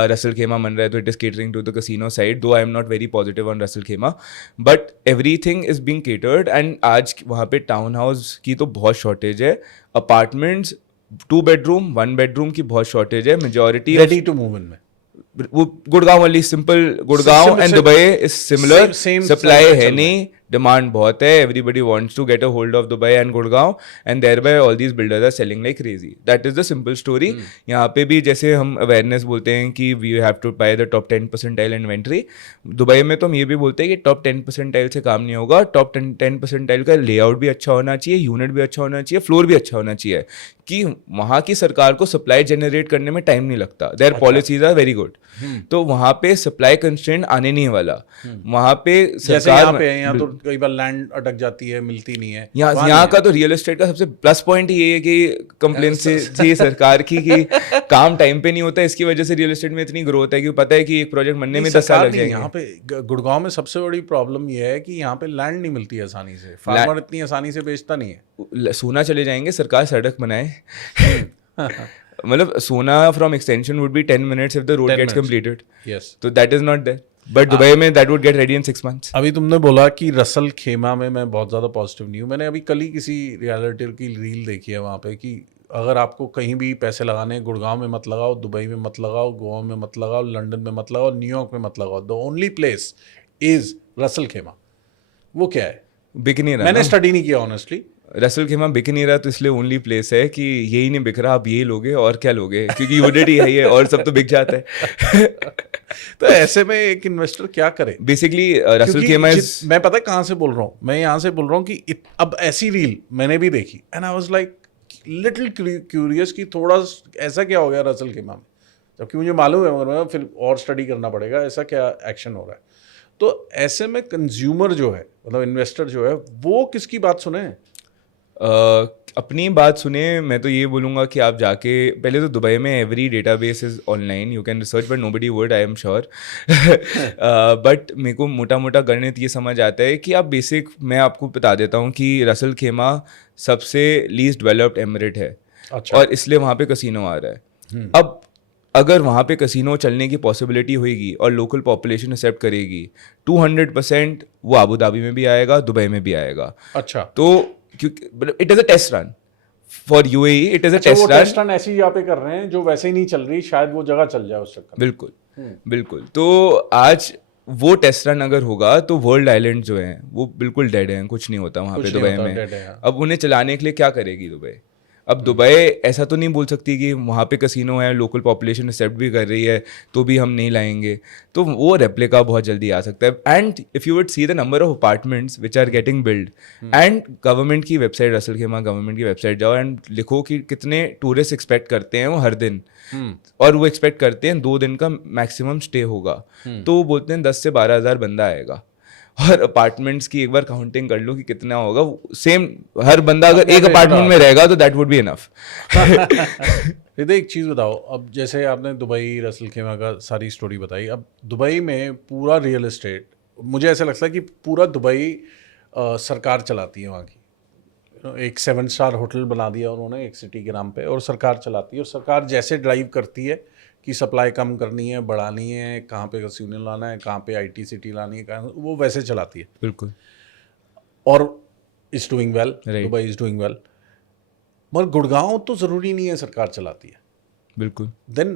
रसल खेमा बन रहा है तो it is catering to the casino side. Though I am not very positive on Ras al Khaimah, but everything is being catered. And आज वहाँ पे टाउन हाउस की तो बहुत शॉर्टेज है, अपार्टमेंट्स 2 bedroom 1 bedroom की बहुत शॉर्टेज है. Majority ready to move in में वो गुड़गांव वाली simple Gurgaon and Dubai is similar. Supply है नहीं, डिमांड बहुत है. Everybody wants to get a hold of Dubai and Gurgaon and there by all these builders are selling like crazy. That is the simple story. यहाँ पे भी जैसे हम awareness बोलते हैं कि we have to buy the top 10 percentile inventory, Dubai में तो हम ये भी बोलते हैं कि टॉप 10 परसेंटाइल से काम नहीं होगा. टॉप 10 परसेंटाइल का लेआउट भी अच्छा होना चाहिए, यूनिट भी अच्छा होना चाहिए, फ्लोर भी अच्छा होना चाहिए, कि वहाँ की सरकार को सप्लाई जनरेट करने में टाइम नहीं लगता. Their policies are very good. तो वहाँ पे सप्लाई कंस्ट्रेंट आने नहीं वाला. वहाँ पे जैसे यहाँ पे है, यहाँ तो कई बार लैंड अटक जाती है, मिलती नहीं है. यहाँ का तो रियल एस्टेट का सबसे प्लस पॉइंट ये है कि कंप्लेन से सरकार की कि काम टाइम पे नहीं होता. इसकी वजह से रियल एस्टेट में इतनी ग्रोथ है कि पता है कि एक प्रोजेक्ट बनने में 10 साल लग जाएंगे. यहाँ पे गुड़गांव में सबसे बड़ी प्रॉब्लम ये है कि यहाँ पे लैंड नहीं मिलती है आसानी से. फार्मर इतनी आसानी से बेचता नहीं है. सोना चले जाएंगे, सरकार सड़क बनाए. मतलब सोना from extension would be 10 minutes if the road gets completed. Yes. तो that is not there. But Dubai में that would get ready in 6 months. अभी तुमने बोला कि रसल खेमा में मैं बहुत ज़्यादा पॉजिटिव नहीं हूँ. मैंने अभी कल ही किसी रियलिटी की रील देखी है वहाँ पे कि अगर आपको कहीं भी पैसे लगाने, गुड़गांव में मत लगाओ, दुबई में मत लगाओ, गोवा में मत लगाओ, लंदन में मत लगाओ, न्यूयॉर्क में मत लगाओ. The only place is Russell खेमा. वो क्या है? बिक नहीं रहा. मैंने स्टडी नहीं किया ऑनेस्टली. रसल खेमा बिक नहीं रहा तो इसलिए ओनली प्लेस है कि यही नहीं बिक रहा, आप यही लोगे और क्या लोगे, क्योंकि यूनिटी है ये और सब तो बिक जाता है. तो ऐसे में एक इन्वेस्टर क्या करे? बेसिकली रसल खेमा इज, मैं पता है कहाँ से बोल रहा हूँ. मैं यहाँ से बोल रहा हूँ कि अब ऐसी रील मैंने भी देखी and I was like little curious कि थोड़ा ऐसा क्या हो गया रसल खेमा में, जबकि मुझे मालूम है मगर फिर और स्टडी करना पड़ेगा ऐसा क्या एक्शन हो रहा है. तो ऐसे में कंज्यूमर जो है, मतलब इन्वेस्टर जो है, वो किसकी बात सुने? अपनी बात सुने. मैं तो ये बोलूँगा कि आप जाके पहले तो दुबई में every database is online, you can research but nobody would, I am sure. But मेरे को मोटा मोटा गणित ये समझ आता है कि आप बेसिक, मैं आपको बता देता हूँ कि रसल खेमा सबसे लीस्ट डेवलप्ड एमिरेट है. अच्छा. और इसलिए वहाँ पे कसिनो आ रहा है. अब अगर वहाँ पे कसिनो चलने की पॉसिबिलिटी होएगी और लोकल पॉपुलेशन एक्सेप्ट करेगी, 200% वो अबू धाबी में भी आएगा, दुबई में भी आएगा. अच्छा. तो क्योंकि it is a test run for UAE, it is a test run. Test run ऐसी यहाँ पे कर रहे हैं जो वैसे ही नहीं चल रही, शायद वो जगह चल जाए उस चक्कर. बिल्कुल बिल्कुल. तो आज वो टेस्ट रन अगर होगा तो वर्ल्ड आइलैंड जो हैं वो बिल्कुल डेड हैं, कुछ नहीं होता वहाँ पे दुबई में. अब उन्हें चलाने के लिए क्या करेगी दुबई? अब दुबई ऐसा तो नहीं बोल सकती कि वहाँ पे कसिनो है, लोकल पॉपुलेशन एक्सेप्ट भी कर रही है तो भी हम नहीं लाएंगे. तो वो रेप्लिका बहुत जल्दी आ सकता है. And if you would see the number of apartments which are getting build, and government की वेबसाइट, रसल खेमा गवर्नमेंट की वेबसाइट जाओ एंड लिखो कि कितने टूरिस्ट एक्सपेक्ट करते हैं वो हर दिन, और वो एक्सपेक्ट करते हैं 2 दिन का मैक्सिमम स्टे होगा. तो वो बोलते हैं 10 से 12 हज़ार बंदा आएगा. और अपार्टमेंट्स की एक बार काउंटिंग कर लो कि कितना होगा. सेम हर बंदा अगर एक अपार्टमेंट में रहेगा तो दैट वुड बी इनफ. हृदय एक चीज़ बताओ, अब जैसे आपने दुबई रसल खेमा का सारी स्टोरी बताई, अब दुबई में पूरा रियल एस्टेट, मुझे ऐसा लगता है कि पूरा दुबई सरकार चलाती है वहाँ की. एक 7 स्टार होटल बना दिया उन्होंने एक सिटी के नाम पे, और सरकार चलाती है, और सरकार जैसे ड्राइव करती है कि सप्लाई कम करनी है, बढ़ानी है, कहाँ पे कंज्यूमर लाना है, कहाँ पे IT सिटी लानी है, कहाँ, वो वैसे चलाती है, बिल्कुल, और is doing well, Right. Dubai is doing well. मगर गुड़गांव तो ज़रूरी नहीं है सरकार चलाती है, बिल्कुल, then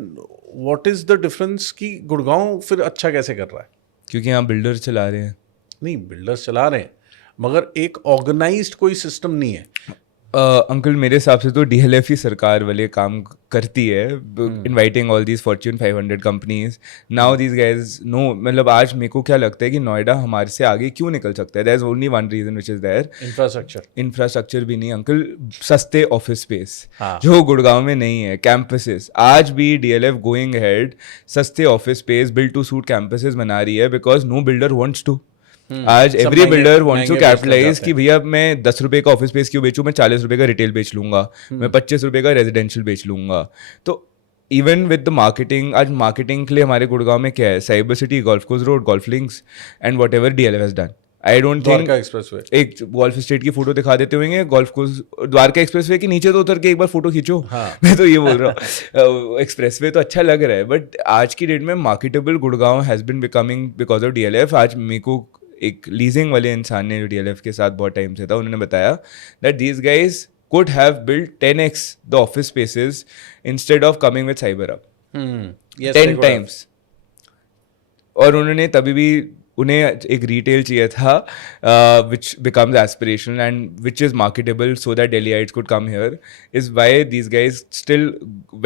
what is the difference कि गुड़गांव फिर अच्छा कैसे कर रहा है? क्योंकि यहाँ बिल्डर चला रहे हैं। नहीं, बिल्डर्स चला रहे हैं, मगर एक ऑर्गेनाइज्ड कोई सिस्टम नहीं है। अंकल मेरे हिसाब से तो DLF ही सरकार वाले काम करती है, inviting all these Fortune 500 companies. Now these guys know, मतलब आज मेरे को क्या लगता है कि नोएडा हमारे से आगे क्यों निकल सकता है? There is only one reason which is there, infrastructure भी नहीं अंकल, सस्ते ऑफिस स्पेस हाँ। जो गुड़गांव में नहीं है, कैंपसेस आज भी DLF गोइंग हेड सस्ते office space build to suit campuses बना रही है, because no builder wants to. आज सब एवरी बिल्डर वांट्स टू महंगे कैपिटलाइज जाते कि भैया मैं 10 रुपए का ऑफिस स्पेस क्यों बेचूं, मैं 40 रुपए का रिटेल बेच लूंगा, मैं 25 रुपए का रेजिडेंशियल बेच लूंगा। तो इवन विद द मार्केटिंग, आज मार्केटिंग के लिए हमारे गुड़गांव में क्या है? Cyber city, golf course road, golf links and what ever DLF has done. I don't think Dwarka expressway, एक गोल्फ स्टेट की फोटो दिखा देते होंगे, गोल्फ कोर्स द्वारका एक्सप्रेसवे के नीचे तो उतर के एक बार फोटो खींचो। हाँ। मैं तो ये बोल रहा हूँ एक्सप्रेसवे तो अच्छा लग रहा है, बट आज की डेट में marketable Gurgaon has been becoming because of DLF। आज मेरे को एक लीजिंग वाले इंसान ने जो DLF के साथ बहुत टाइम से था, उन्होंने बताया that these guys could have built 10x the office spaces instead of coming with cyber up, 10 times। और उन्होंने तभी भी उन्हें एक रिटेल चाहिए था which becomes aspirational and which is marketable so that Delhiites could come here, is why these guys still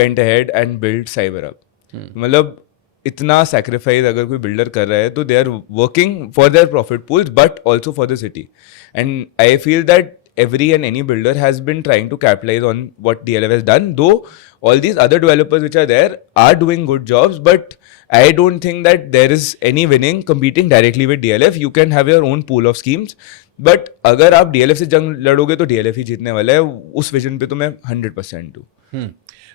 went ahead and built cyber up। मतलब इतना sacrifice अगर कोई बिल्डर कर रहा है तो they are working for their profit pools but also for the city, and I feel that every and any builder has been trying to capitalize on what DLF has done, though all these other developers which are there are doing good jobs, but I don't think that there is any winning competing directly with DLF। You can have your own pool of schemes, but अगर आप DLF से जंग लड़ोगे तो DLF ही जीतने वाला है। उस vision पे तो मैं 100% हूँ।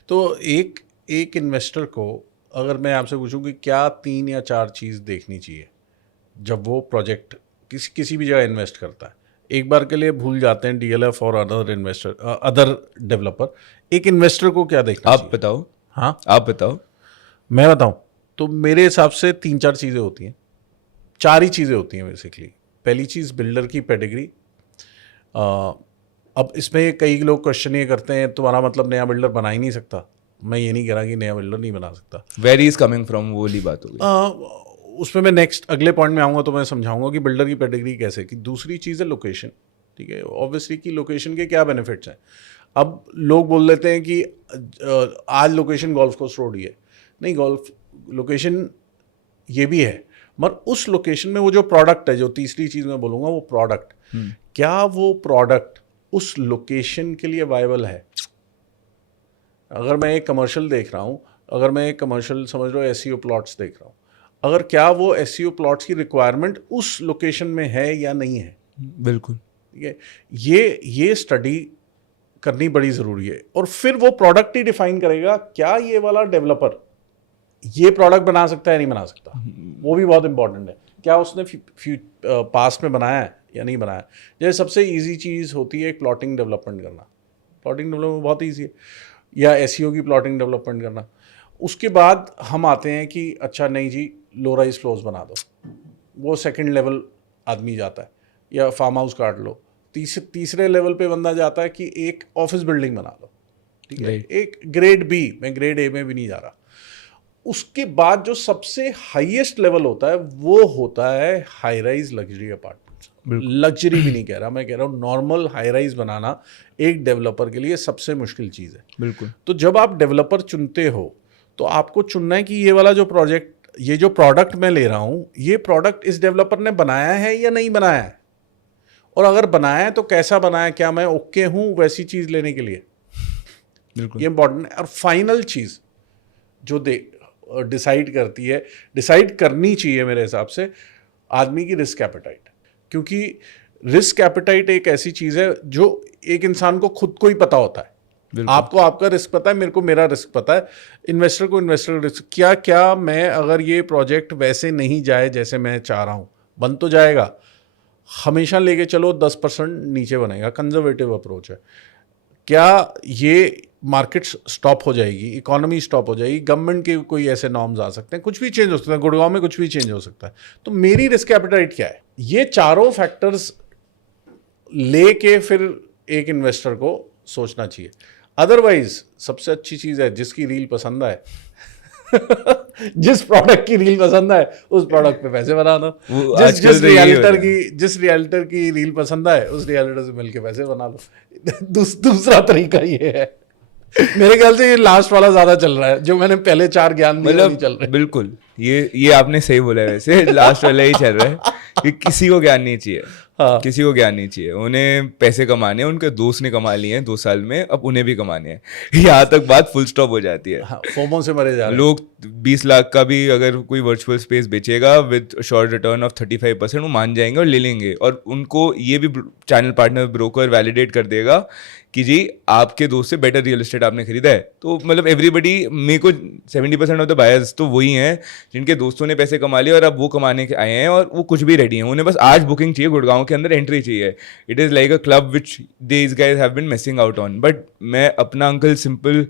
तो एक इन्वेस्टर को अगर मैं आपसे पूछूं कि क्या 3 या 4 चीज़ देखनी चाहिए जब वो प्रोजेक्ट किसी भी जगह इन्वेस्ट करता है? एक बार के लिए भूल जाते हैं DLF और अदर डेवलपर, एक इन्वेस्टर को क्या देखना आप चाहिए? बताओ। हाँ, आप बताओ। मैं बताऊं तो मेरे हिसाब से 3-4 चीज़ें होती हैं, 4 ही चीज़ें होती हैं बेसिकली। पहली चीज़ बिल्डर की पेडिग्री। अब इसमें कई लोग क्वेश्चन ये करते हैं तुम्हारा मतलब नया बिल्डर बना ही नहीं सकता। मैं ये नहीं कह रहा कि नया बिल्डर नहीं बना सकता। वेयर इज कमिंग फ्रॉम वो वाली बात होगी। उसमें मैं नेक्स्ट अगले पॉइंट में आऊँगा तो मैं समझाऊंगा कि बिल्डर की पेडिग्री कैसे। कि दूसरी चीज़ है लोकेशन, ठीक है। ऑब्वियसली कि लोकेशन के क्या बेनिफिट्स हैं। अब लोग बोल देते हैं कि आज लोकेशन गोल्फ कोर्स रोड ही है। नहीं, गोल्फ लोकेशन ये भी है, मगर उस लोकेशन में वो जो प्रोडक्ट है, जो तीसरी चीज़ मैं बोलूँगा वो प्रोडक्ट, क्या वो प्रोडक्ट उस लोकेशन के लिए वायबल है? अगर मैं एक कमर्शियल देख रहा हूँ, अगर मैं एक कमर्शियल समझ लो SEO प्लॉट्स देख रहा हूँ, अगर क्या वो SEO प्लॉट्स की रिक्वायरमेंट उस लोकेशन में है या नहीं है, बिल्कुल, ठीक है। ये स्टडी करनी बड़ी ज़रूरी है। और फिर वो प्रोडक्ट ही डिफाइन करेगा क्या ये वाला डेवलपर ये प्रोडक्ट बना सकता है नहीं बना सकता। वो भी बहुत इंपॉर्टेंट है, क्या उसने पास्ट में बनाया है या नहीं बनाया। जैसे सबसे इजी चीज़ होती है एक प्लॉटिंग डेवलपमेंट करना। प्लॉटिंग डेवलपमेंट बहुत ईजी है, या SEO की प्लॉटिंग डेवलपमेंट करना। उसके बाद हम आते हैं कि अच्छा नहीं जी, लो राइज फ्लोर्स बना दो, वो सेकंड लेवल आदमी जाता है, या फार्म हाउस काट लो। तीसरे लेवल पे बंदा जाता है कि एक ऑफिस बिल्डिंग बना लो, ठीक है, एक ग्रेड B, मैं ग्रेड A में भी नहीं जा रहा। उसके बाद जो सबसे हाईएस्ट लेवल होता है वो होता है high rise luxury apartments. Luxury भी नहीं कह रहा, मैं कह रहा हूँ नॉर्मल हाई राइज बनाना एक डेवलपर के लिए सबसे मुश्किल चीज़ है। बिल्कुल। तो जब आप डेवलपर चुनते हो तो आपको चुनना है कि ये वाला जो प्रोजेक्ट, ये जो प्रोडक्ट मैं ले रहा हूँ, ये प्रोडक्ट इस डेवलपर ने बनाया है या नहीं बनाया है, और अगर बनाया है तो कैसा बनाया, क्या मैं ओके हूँ वैसी चीज़ लेने के लिए। बिल्कुल, ये इंपॉर्टेंट है। और फाइनल चीज़ जो डिसाइड करती है, डिसाइड करनी चाहिए मेरे हिसाब से, आदमी की रिस्क एपेटाइट। क्योंकि रिस्क एपेटाइट एक ऐसी चीज़ है जो एक इंसान को खुद को ही पता होता है। आपको आपका रिस्क पता है, मेरे को मेरा रिस्क पता है, इन्वेस्टर को इन्वेस्टर का रिस्क। क्या मैं अगर ये प्रोजेक्ट वैसे नहीं जाए जैसे मैं चाह रहा हूँ, बन तो जाएगा, हमेशा लेके चलो 10% नीचे बनेगा, कंजर्वेटिव अप्रोच है। क्या ये मार्केट्स स्टॉप हो जाएगी, इकोनॉमी स्टॉप हो जाएगी, गवर्नमेंट के कोई ऐसे नॉर्म्स आ सकते हैं, कुछ भी चेंज हो सकता है, गुड़गांव में कुछ भी चेंज हो सकता है, तो मेरी रिस्क एपेटाइट क्या है? ये चारों फैक्टर्स लेके फिर एक इन्वेस्टर को सोचना चाहिए। अदरवाइज सबसे अच्छी चीज़ है, जिसकी रील पसंद आए जिस प्रोडक्ट की रील पसंद आए उस प्रोडक्ट पे पैसे बना दो। जिस रियल्टर की रील पसंद आए उस रियल्टर से मिलके पैसे बना लो। दूसरा तरीका ये है। मेरे ख्याल से ये लास्ट वाला ज्यादा चल रहा है, जो मैंने पहले 4 ज्ञान दिए नहीं चल रहे। बिल्कुल, ये आपने सही बोला है। वैसे लास्ट वाला ही चल रहा है कि किसी को ज्ञान नहीं चाहिए। हाँ। किसी को ज्ञान नहीं चाहिए, उन्हें पैसे कमाने हैं, उनके दोस्त ने कमा लिए हैं 2 साल में, अब उन्हें भी कमाने हैं। यहाँ तक बात फुल स्टॉप हो जाती है। हाँ, फोमो से मरे जा रहे हैं लोग 20 लाख का भी अगर कोई वर्चुअल स्पेस बेचेगा विद शॉर्ट रिटर्न ऑफ 35%, वो मान जाएंगे और ले लेंगे। और उनको ये भी चैनल पार्टनर ब्रोकर वैलिडेट कर देगा कि जी आपके दोस्त से बेटर रियल एस्टेट आपने खरीदा है। तो मतलब एवरीबडी, मेरे को 70% ऑफ द बायर्स तो वही हैं जिनके दोस्तों ने पैसे कमा लिए और अब वो कमाने के आए हैं और वो कुछ भी रेडी हैं। उन्हें बस आज बुकिंग चाहिए, गुड़गांव के अंदर एंट्री चाहिए। It is like a club which these guys have been missing out on. But मैं अपना अंकल सिंपल,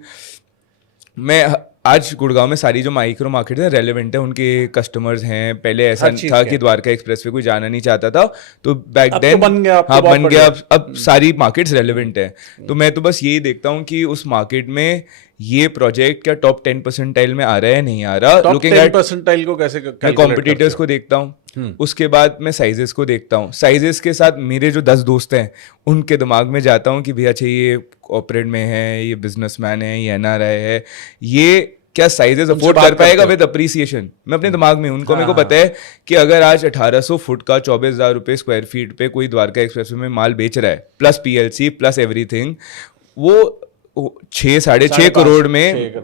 मैं आज गुड़गांव में सारी जो माइक्रो मार्केट है रेलेवेंट है, उनके कस्टमर्स हैं। पहले ऐसा था कि द्वारका एक्सप्रेस पे कोई जाना नहीं चाहता था, तो बैक देन बन गया। हाँ, बन गया। अब सारी मार्केट्स रेलेवेंट है। तो मैं तो बस यही देखता हूँ कि उस मार्केट में ये प्रोजेक्ट क्या टॉप 10 परसेंटाइल में आ रहा है, नहीं आ रहा। टॉप 10 परसेंटाइल को कैसे मैं कॉम्पिटिटर्स को देखता हूँ, उसके बाद मैं साइजेस को देखता हूँ। साइजेस के साथ मेरे जो 10 दोस्त हैं उनके दिमाग में जाता हूँ कि भैया अच्छा ये कॉर्पोरेट में है, ये बिजनेसमैन है, ये एनआरआई है, ये क्या साइजेस अफोर्ड कर पाएगा विद अप्रिसिएशन। मैं अपने दिमाग में उनको, मेरे को पता है कि अगर आज 1800 फुट का 24,000 रुपये स्क्वायर फीट पे कोई द्वारका एक्सप्रेस में माल बेच रहा है, प्लस पीएलसी प्लस एवरीथिंग, वो 6-6.5 करोड़ में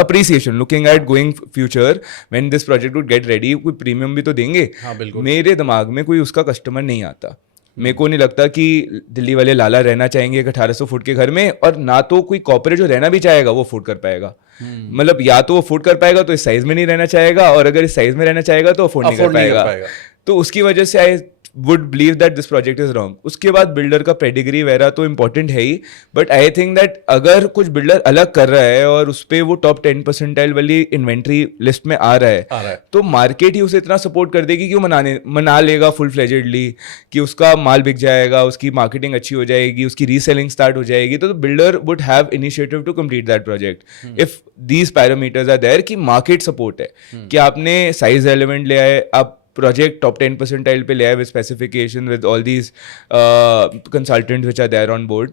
appreciation, looking at going future when this project would get ready, कोई प्रीमियम भी तो देंगे। मेरे दिमाग में कोई उसका कस्टमर नहीं आता। मेरे को नहीं लगता कि दिल्ली वाले लाला रहना चाहेंगे एक 1800 फुट के घर में, और ना तो कोई कॉर्पोरेट जो रहना भी चाहेगा वो अफोर्ड कर पाएगा। मतलब या तो वो अफोर्ड कर पाएगा तो इस साइज में नहीं रहना चाहेगा, और अगर इस साइज में रहना चाहेगा तो अफोर्ड नहीं कर पाएगा। तो उसकी वजह से I would believe that this project is wrong. उसके बाद बिल्डर का पेडिग्री वगैरह तो इंपॉर्टेंट है ही, बट आई थिंक दैट अगर कुछ बिल्डर अलग कर रहा है और उस पर वो टॉप 10 परसेंटाइल वाली इन्वेंट्री लिस्ट में आ रहा है तो मार्केट ही उसे इतना सपोर्ट कर देगी कि वो मना लेगा फुल फ्लेजेडली, कि उसका माल बिक जाएगा, उसकी मार्केटिंग अच्छी हो जाएगी, उसकी रीसेलिंग स्टार्ट हो जाएगी। तो builder would have initiative to complete that project if these parameters are there, कि मार्केट सपोर्ट है, कि आपने साइज एलिमेंट ले आए, आप प्रोजेक्ट टॉप 10 परसेंटाइल पे ले आए with specification with all these consultants which are there on board.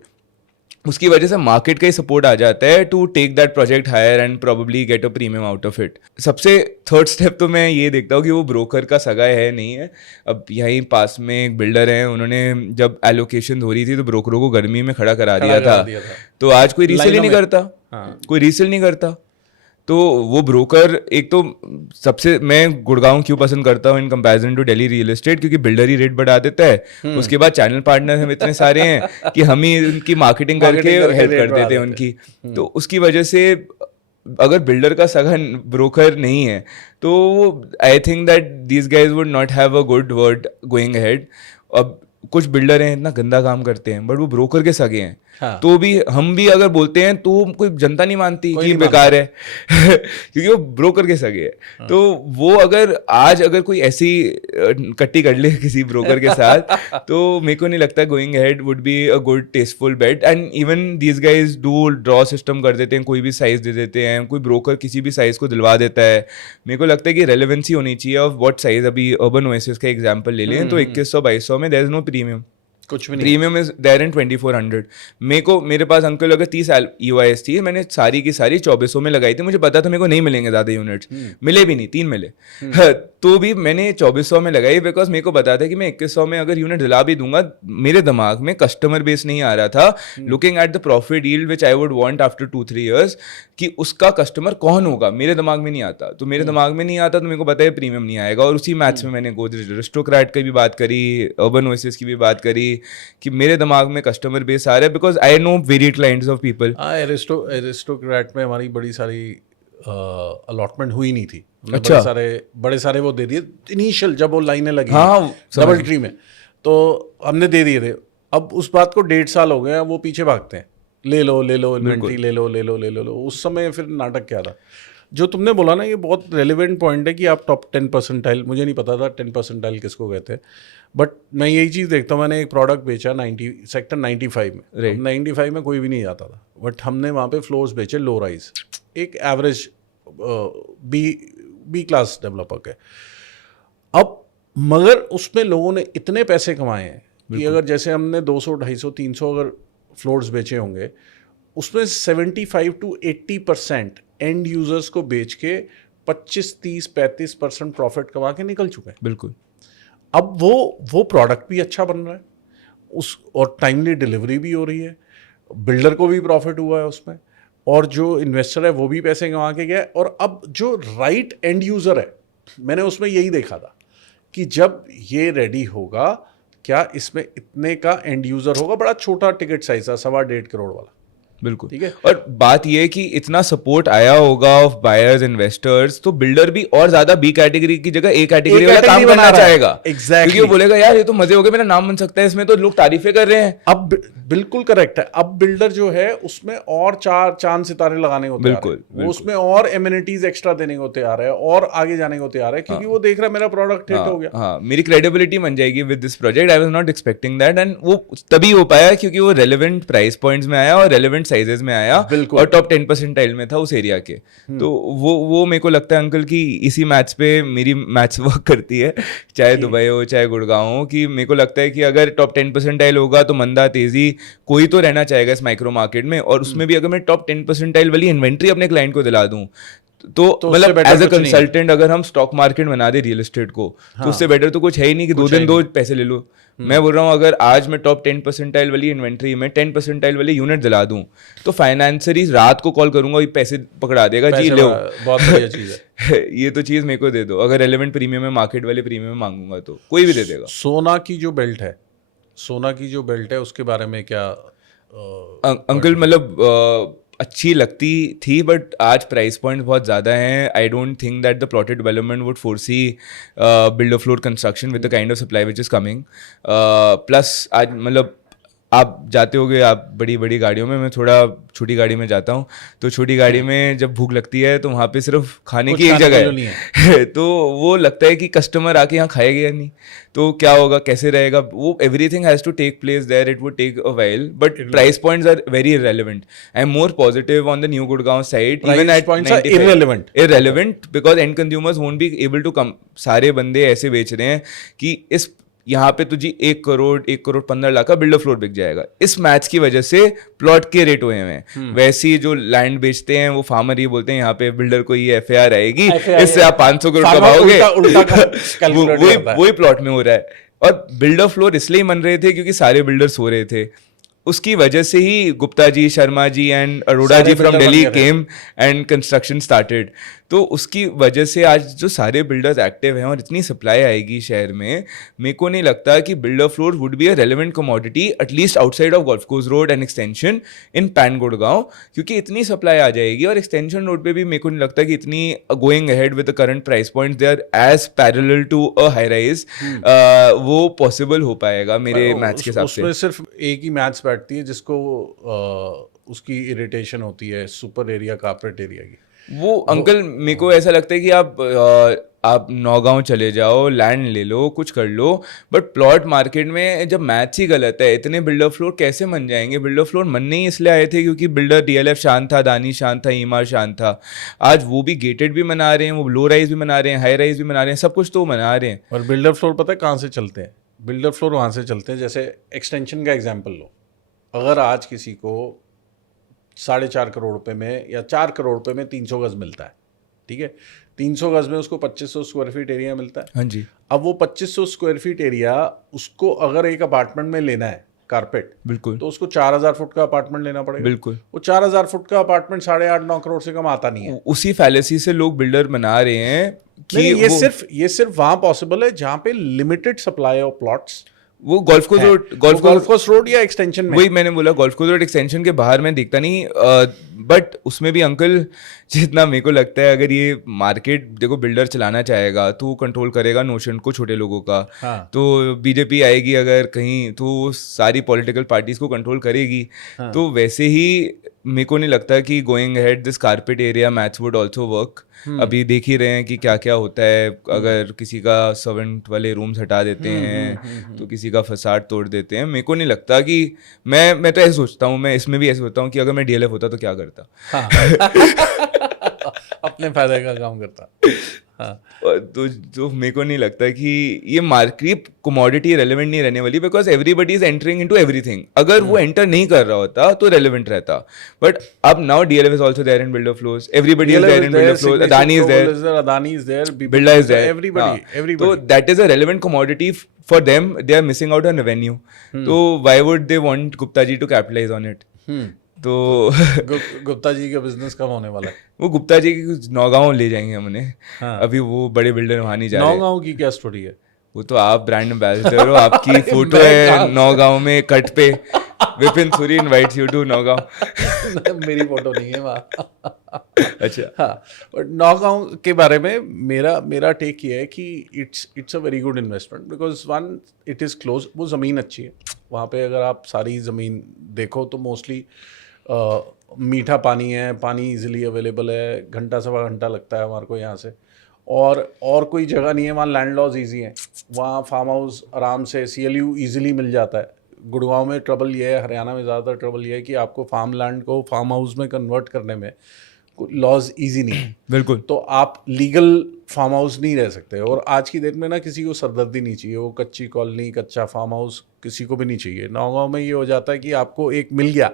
उसकी वजह से मार्केट का ही सपोर्ट आ जाता है to take that project higher and probably get a premium out of it. सबसे थर्ड स्टेप तो मैं ये देखता हूँ कि वो ब्रोकर का सगा है नहीं है। अब यहीं पास में एक बिल्डर हैं, उन्होंने जब एलोकेशन हो रही थी तो ब्रोकरों को गर्मी में खड़ा करा दिया था। तो आज कोई रीसेल ही नहीं करता, कोई रीसेल नहीं करता। तो वो ब्रोकर, एक तो सबसे मैं गुड़गांव क्यों पसंद करता हूँ in comparison to Delhi real estate, क्योंकि बिल्डर ही रेट बढ़ा देता है। उसके बाद चैनल पार्टनर हम इतने सारे हैं कि हम ही उनकी मार्केटिंग करके हेल्प कर देते हैं उनकी। तो उसकी वजह से अगर बिल्डर का सघन ब्रोकर नहीं है तो I think that these guys would not have a good word going ahead. अब कुछ बिल्डर हैं इतना गंदा काम करते हैं बट वो ब्रोकर के सगे हैं। हाँ। तो भी हम भी अगर बोलते हैं तो कोई जनता नहीं मानती कि बेकार है क्योंकि वो ब्रोकर के सगे है। हाँ। तो वो अगर आज अगर कोई ऐसी कट्टी कर ले किसी ब्रोकर के साथ तो मेरे को नहीं लगता going ahead would be a good tasteful bet. And even these guys do draw system कर देते हैं, कोई भी साइज दे देते हैं, कोई ब्रोकर किसी भी साइज को दिलवा देता है। मेरे को लगता है कि रेलेवेंसी होनी चाहिए ऑफ व्हाट साइज। अभी अर्बन ओएसिस का एग्जांपल ले लें तो 2100-2200 में देयर इज नो प्रीमियम, कुछ भी नहीं। Premium is there in 2400। मेरे पास अंकल अगर 30 EOIs थी, मैंने सारी की सारी 2400 में लगाई थी। मुझे पता था मेरे को नहीं मिलेंगे ज़्यादा यूनिट्स, मिले भी नहीं, 3 मिले। तो भी मैंने 2400 में लगाई बिकॉज मेरे को पता था कि मैं 2100 में अगर यूनिट दिला भी दूंगा, मेरे दिमाग में कस्टमर बेस नहीं आ रहा था looking at the profit yield which I would want after 2-3 years कि उसका कस्टमर कौन होगा, मेरे दिमाग में नहीं आता। तो मेरे दिमाग में नहीं आता तो मेरे को पता है प्रीमियम नहीं आएगा। और उसी मैच में मैंने गोदरेज अरिस्टोक्रेट की भी बात करी, अर्बन ओएसिस की भी बात करी कि मेरे दिमाग में कस्टमर बेस आ रहा है because I know varied clients of people. Aristocrat में हमारी बड़ी सारी अलॉटमेंट हुई नहीं थी। अच्छा। बड़े सारे वो दे दिए इनिशियल जब वो लाइनें लगी। हाँ, डबल ट्री में तो हमने दे दिए थे। अब उस बात को 1.5 साल हो गए हैं, वो पीछे भागते हैं, ले लो इन्वेंट्री ले लो। उस समय फिर नाटक क्या था? जो तुमने बोला ना, ये बहुत रेलिवेंट पॉइंट है कि आप टॉप 10 परसेंटाइल, मुझे नहीं पता था 10 परसेंटाइल किसको कहते हैं, बट मैं यही चीज़ देखता हूँ। मैंने एक प्रोडक्ट बेचा सेक्टर 95 में, Right. 95 में कोई भी नहीं जाता था, बट हमने वहाँ पे फ्लोर्स बेचे लो राइज, एक एवरेज बी क्लास डेवलपर के। अब मगर उसमें लोगों ने इतने पैसे कमाए हैं कि अगर जैसे हमने 200 250 300 अगर फ्लोर्स बेचे होंगे, उसमें 75 to 80% एंड यूजर्स को बेच के 25 30 35% प्रॉफिट कमा के निकल चुके हैं। बिल्कुल। अब वो प्रोडक्ट भी अच्छा बन रहा है उस, और टाइमली डिलीवरी भी हो रही है, बिल्डर को भी प्रॉफिट हुआ है उसमें, और जो इन्वेस्टर है वो भी पैसे कमा के गया है। और अब जो राइट एंड यूज़र है, मैंने उसमें यही देखा था कि जब ये रेडी होगा, क्या इसमें इतने का एंड यूज़र होगा, बड़ा छोटा टिकट साइज था, 1.25 करोड़ वाला, बिल्कुल। ठीक है। और बात ये है कि इतना सपोर्ट आया होगा ऑफ बायर्स इन्वेस्टर्स, तो बिल्डर भी और ज्यादा बी कैटेगरी की जगह ए कैटेगरी वाला काम बना करना रहा है। चाहेगा। Exactly. क्योंकि वो बोलेगा यार ये तो मजे हो गए, मेरा नाम बन सकता है इसमें, तो लोग तारीफें कर रहे हैं। अब बिल्कुल करेक्ट है। अब बिल्डर जो है उसमें और 4 चांद सितारे लगाने को तैयार है, बिल्कुल। वो उसमें और एमिनिटीज एक्स्ट्रा देने को तैयार है, और आगे जाने को तैयार है, क्योंकि वो देख रहा है मेरा प्रोडक्ट हिट हो गया। हाँ, मेरी क्रेडिबिलिटी बन जाएगी with this project. I was not expecting that, and वो तभी हो पाया क्योंकि वो रेलेवेंट प्राइस पॉइंट्स में आया और रेलेवेंट साइजेस में आया, बिल्कुल। और टॉप 10 परसेंटाइल में था उस एरिया के। तो वो मेरे को लगता है अंकल कि इसी मैथ्स पे मेरी मैथ्स वर्क करती है, चाहे दुबई हो चाहे गुड़गांव हो, कि मेरे को लगता है कि अगर टॉप 10 परसेंटाइल होगा तो मंदा तेजी कोई तो रहना चाहेगा इस माइक्रो मार्केट में, और उसमें भी अगर मैं टॉप 10 परसेंटाइल वाली इन्वेंट्री अपने क्लाइंट को दिला दूं, तो उससे मतलब better एज अ कुछ नहीं है। कंसल्टेंट अगर हम स्टॉक मार्केट बना दे रियल एस्टेट को, तो उससे बेटर तो कुछ है ही नहीं कि 2 दिन 2 पैसे ले लो। मैं बोल रहा हूँ अगर आज मैं टॉप 10 परसेंटाइल वाली इन्वेंट्री में 10 परसेंटाइल वाली यूनिट दिला दूं, तो फाइनेंसरी रात को कॉल करूंगा, ये पैसे पकड़ा देगा, जी लो बहुत बढ़िया चीज है। ये तो चीज मेरे को दे दो। अगर रेलेवेंट प्रीमियम में मार्केट वाले प्रीमियम में मांगूंगा तो कोई भी दे देगा। सोना की जो बेल्ट है उसके बारे में क्या अंकल मतलब अच्छी लगती थी, बट आज प्राइस पॉइंट बहुत ज़्यादा हैं। आई don't think that the plotted development would foresee builder floor construction with the kind of supply which is coming. Plus आज मतलब आप जाते होगे आप बड़ी बड़ी गाड़ियों में, मैं थोड़ा छोटी गाड़ी में जाता हूँ, तो छोटी गाड़ी में जब भूख लगती है तो वहाँ पे सिर्फ खाने की एक जगह है तो वो लगता है कि कस्टमर आके यहाँ खाएगा या नहीं, तो क्या होगा, कैसे रहेगा, वो everything has to take place there, it would take a while, but price points are very irrelevant. I am more positive on the new Gurgaon side, even at irrelevant because end consumers won't be able to come। सारे बंदे ऐसे बेच रहे हैं कि इस यहाँ पे तुझे 1 करोड़ 15 लाख का बिल्डर फ्लोर बिक जाएगा। इस मैच की वजह से प्लॉट के रेट हुए हैं। वैसे ही जो लैंड बेचते हैं वो फार्मर ये बोलते हैं यहाँ पे बिल्डर को ये FAR आएगी, इससे आप 500 करोड़ कमाओगे। वही प्लॉट में हो रहा है। और बिल्डर फ्लोर इसलिए बन रहे थे क्योंकि सारे बिल्डर सो रहे थे, उसकी वजह से ही Gupta ji, Sharma ji and Arora ji from Delhi came and construction started. तो उसकी वजह से आज जो सारे बिल्डर्स एक्टिव हैं और इतनी सप्लाई आएगी शहर में, मेरे को नहीं लगता कि builder floor would be a relevant commodity at least outside of golf course road and extension in pan Gurgaon, क्योंकि इतनी सप्लाई आ जाएगी। और एक्सटेंशन रोड पे भी मेरे को नहीं लगता कि इतनी going ahead with the current price point they are as parallel to a high rise, वो पॉसिबल हो पाएगा मेरे मैथ्स के हिसाब से। उसमें सिर्फ एक ही मैथ्स बैठती है जिसको उसकी इरिटेशन होती है सुपर एरिया कारपेट एरिया की। वो अंकल मेरे को ऐसा लगता है कि आप नौगांव चले जाओ, लैंड ले लो, कुछ कर लो, बट प्लॉट मार्केट में जब मैथ्स ही गलत है, इतने बिल्डर फ्लोर कैसे बन जाएंगे? बिल्डर फ्लोर बनने ही इसलिए आए थे क्योंकि बिल्डर DLF शांत था, दानी शांत था, ईमार शांत था। आज वो भी गेटेड भी बना रहे हैं, वो लो राइज भी बना रहे हैं, हाई राइज भी बना रहे हैं, सब कुछ तो बना रहे हैं। और बिल्डर फ्लोर पता है कहाँ से चलते हैं? बिल्डर फ्लोर वहाँ से चलते हैं, जैसे एक्सटेंशन का एग्जाम्पल लो। अगर आज किसी को 4.5 करोड़ रुपए में या 4 करोड़ रुपए में 300 गज मिलता है, ठीक है, 300 गज में उसको 2500 स्क्वायर फीट एरिया मिलता है। हाँ जी। अब वो 2500 स्क्वायर फीट एरिया उसको अगर एक अपार्टमेंट में लेना है कारपेट, बिल्कुल, तो उसको 4000 फुट का अपार्टमेंट लेना पड़ेगा। बिल्कुल। वो 4000 फुट का अपार्टमेंट 8.5-9 करोड़ से कम आता नहीं है। उसी फैलेसी से लोग बिल्डर बना रहे हैं कि ये सिर्फ वहां पॉसिबल है जहां पे लिमिटेड सप्लाई ऑफ प्लॉट्स, वो गोल्फ कोर्स रोड या एक्सटेंशन में? वही मैंने बोला, गोल्फ कोर्स रोड एक्सटेंशन के बाहर मैं देखता नहीं, बट उसमें भी अंकल जितना मेरे को लगता है, अगर ये मार्केट देखो बिल्डर चलाना चाहेगा तो वो कंट्रोल करेगा नोशन को छोटे लोगों का। हाँ। तो बीजेपी आएगी अगर कहीं तो वो सारी पॉलिटिकल पार्टीज को कंट्रोल करेगी। हाँ। तो वैसे ही मेरे को नहीं लगता कि going head this carpet area maths would also work. अभी देख ही रहे हैं कि क्या क्या होता है, अगर किसी का सर्वेंट वाले रूम्स हटा देते हैं तो किसी का फसाड तोड़ देते हैं। मेरे को नहीं लगता कि मैं तो ऐसे सोचता हूँ, मैं इसमें भी ऐसे सोचता हूँ कि अगर मैं डीएलएफ होता तो क्या करता। हाँ। अपने फायदे का काम करता। हाँ। तो मेरे को नहीं लगता कि ये मार्केट कमोडिटी रेलेवेंट नहीं रहने वाली, because everybody is entering into everything. अगर वो एंटर नहीं कर रहा होता तो रेलेवेंट रहता, बट अब now DLF is also there in builder floors, everybody is there in builder floors, Adani is there, Birla is there, everybody. So that is a relevant commodity for them. They are missing out on revenue. So why would they want Gupta ji to capitalize on it? तो गुप्ता जी का business कब होने वाला है? वो गुप्ता जी की नौगांव ले जाएंगे हम उन्हें। हाँ। अभी वो बड़े बिल्डर वहां नहीं जा रहे। नौगांव की क्या स्टोरी है? वो तो आप ब्रांड एम्बेसडर हो, आपकी फोटो है नौगांव में कट पे, Vipin Suri invites you to Naugaon. मेरी फोटो नहीं है वहाँ। अच्छा। हाँ, बट नौगांव के बारे में मेरा टेक ये है कि it's a very good investment, because one it is close, वो ज़मीन अच्छी है वहाँ पे। अगर आप सारी ज़मीन देखो तो मोस्टली मीठा पानी है, पानी इजीली अवेलेबल है, घंटा सवा घंटा लगता है हमारे को यहाँ से, और कोई जगह नहीं है वहाँ। लैंड लॉज ईजी हैं वहाँ, फार्म हाउस आराम से, CLU ईजिली मिल जाता है। गुड़गांव में ट्रबल ये है, हरियाणा में ज़्यादातर ट्रबल ये है कि आपको फार्म लैंड को फार्म हाउस में कन्वर्ट करने में लॉज ईजी नहीं है। बिल्कुल। तो आप लीगल फार्म हाउस नहीं रह सकते, और आज की डेट में ना किसी को सरदर्दी नहीं चाहिए, वो कच्ची कॉलोनी कच्चा फार्म हाउस किसी को भी नहीं चाहिए। नौगांव में ये हो जाता है कि आपको एक मिल गया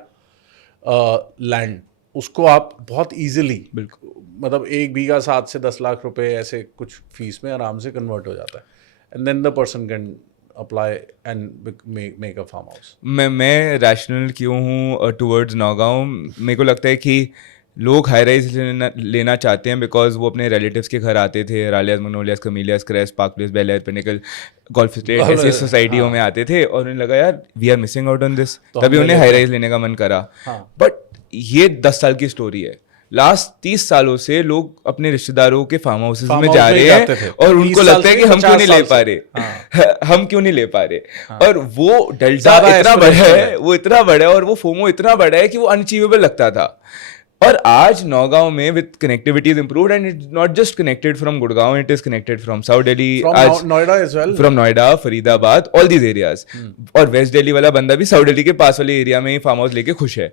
लैंड, उसको आप बहुत इजीली, बिल्कुल, मतलब 1 बीघा 7 से 10 लाख रुपए ऐसे कुछ फीस में आराम से कन्वर्ट हो जाता है, and then the person can apply and make a farm house. मैं रैशनल क्यों हूँ टुवर्ड्स नौगांव? मेरे को लगता है कि लोग हाई राइज लेना चाहते हैं बिकॉज वो अपने रिलेटिव्स के घर आते थे, Aralias, Magnolias, Camellias, Crest, Park Place, Bel Air, Pinnacle, golf estate, ऐसी सोसाइटियों में आते थे, और उन्हें लगा यार we are missing out on this, तभी उन्हें हाई राइज लेने का मन करा। बट ये 10 साल की स्टोरी है। लास्ट 30 सालों से लोग अपने रिश्तेदारों के फार्म हाउसेस में जा रहे हैं, और उनको लगता है कि हम क्यों नहीं ले पा रहे, हम क्यों नहीं ले पा रहे। और वो डेल्टा इतना बड़ा है, वो इतना बड़ा है, और वो फोमो इतना बड़ा है कि वो अनअचीवेबल लगता था। और आज नौगांव में with connectivity is improved, and it's not just connected from Gurgaon, it is connected from south Delhi, आज Noida as well, from Noida, Faridabad, all these areas. और वेस्ट दिल्ली वाला बंदा भी साउथ दिल्ली के पास वाले एरिया में ही फार्म हाउस लेके खुश है।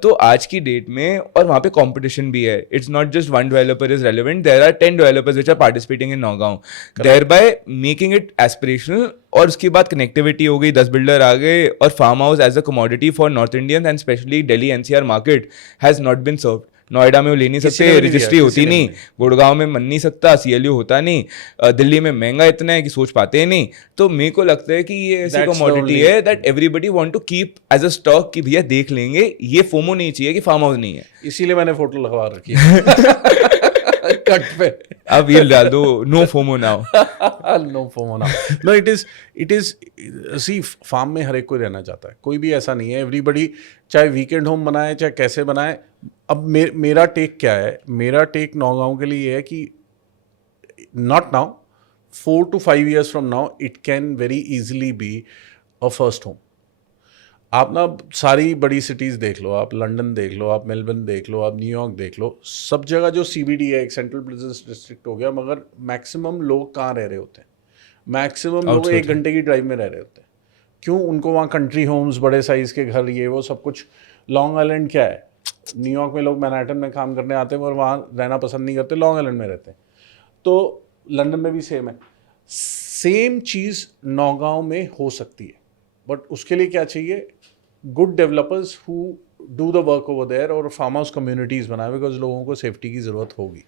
तो आज की डेट में, और वहाँ पे कॉम्पिटिशन भी है, it's not just one developer is relevant, there are 10 developers which are participating in Naugaon, there by making it aspirational. और उसके बाद कनेक्टिविटी हो गई, 10 बिल्डर आ गए, और farm house as a commodity for North Indian and specially Delhi NCR market has not been served. Noida में वो ले नहीं सकते, रजिस्ट्री होती नहीं, गुड़गांव में मन नहीं सकता, CLU होता नहीं, दिल्ली में महंगा इतना है कि सोच पाते हैं नहीं। तो मेरे को लगता है कि ये ऐसी कमोडिटी है that everybody want to keep as a stock, कि भैया देख लेंगे, ये फोमो नहीं चाहिए कि फार्म हाउस नहीं है। इसीलिए मैंने फोटो लगवा रखी है कट पे। अब ये डाल दो, no FOMO now, no FOMO now. No, it is see, farm में हर एक कोई रहना चाहता है, कोई भी ऐसा नहीं है। एवरीबडी चाहे वीकेंड होम बनाए चाहे कैसे बनाए। अब मेरा टेक क्या है, मेरा टेक नौगांव के लिए है कि not now, 4 to 5 years from now it can very easily be a first home. आप ना सारी बड़ी सिटीज़ देख लो, आप लंदन देख लो, आप मेलबर्न देख लो, आप न्यूयॉर्क देख लो, सब जगह जो CBD है, एक सेंट्रल बिजनेस डिस्ट्रिक्ट हो गया, मगर मैक्सिमम लोग कहाँ रह रहे होते हैं? मैक्सिमम लोग 1 घंटे की ड्राइव में रह रहे होते हैं। क्यों? उनको वहाँ कंट्री होम्स, बड़े साइज़ के घर, ये वो सब कुछ। लॉन्ग आइलैंड क्या है? न्यूयॉर्क में लोग मैनहट्टन में काम करने आते हैं और वहाँ रहना पसंद नहीं करते, लॉन्ग आइलैंड में रहते हैं। तो लंदन में भी सेम है। सेम चीज़ नौगांव में हो सकती है, बट उसके लिए क्या चाहिए? Good developers who do the work over there, और फार्म हाउस कम्युनिटीज़ बनाए, बिकॉज लोगों को सेफ्टी की ज़रूरत होगी।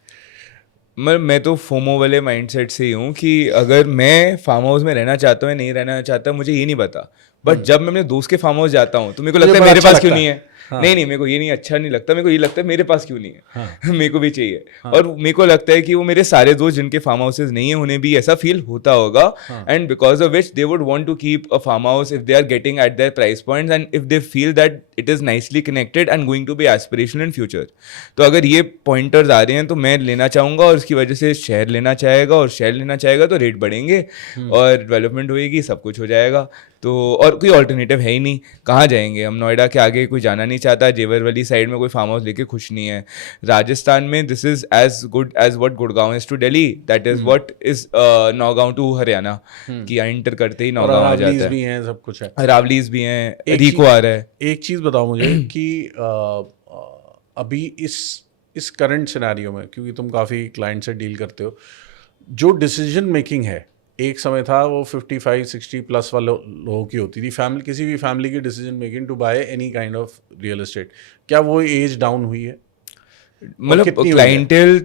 मैं तो फोमो वाले माइंडसेट से ही हूँ कि अगर मैं फार्म हाउस में रहना चाहता हूँ या नहीं रहना चाहता, मुझे ये नहीं पता, बट जब मैं अपने दोस्त के फार्म हाउस जाता हूँ तो मेरे को लगता है मेरे पास क्यों नहीं है। नहीं नहीं, मेरे को ये नहीं अच्छा नहीं लगता, मेरे को ये लगता है मेरे पास क्यों नहीं है। हाँ। मेरे को भी चाहिए। और मेरे को लगता है कि वो मेरे सारे दोस्त जिनके फार्म हाउसेज नहीं है उन्हें भी ऐसा फील होता होगा, and because of which they would want to keep a farm house if they are getting at their price points and if they feel that it is nicely connected and going to be aspirational in future. तो अगर ये pointers आ रहे हैं तो मैं लेना चाहूंगा, और उसकी वजह से शहर लेना चाहेगा, और शहर लेना चाहेगा तो रेट बढ़ेंगे और डेवलपमेंट होएगी, सब कुछ हो जाएगा। तो और कोई ऑल्टरनेटिव है ही नहीं, कहाँ जाएंगे हम? नोएडा के आगे कोई जाना नहीं चाहता, जेवर वाली साइड में कोई फार्म हाउस लेके खुश नहीं है। राजस्थान में this is as good as what Gurgaon is to Delhi, that is what is Naugaon to Haryana, कि एंटर करते ही नौगांव आ जाता है। भी हैं, सब कुछ है, रावलीज भी हैं, रिको आ रहा है। एक चीज़ बताओ मुझे कि अभी इस करंट सिनेरियो में, क्योंकि तुम काफ़ी क्लाइंट से डील करते हो, जो डिसीजन मेकिंग है, एक समय था वो 55-60 प्लस वाले लोगों की होती थी, फैमिली, किसी भी फैमिली की decision making to by any kind of real estate, क्या वो एज डाउन हुई है? मतलब clientele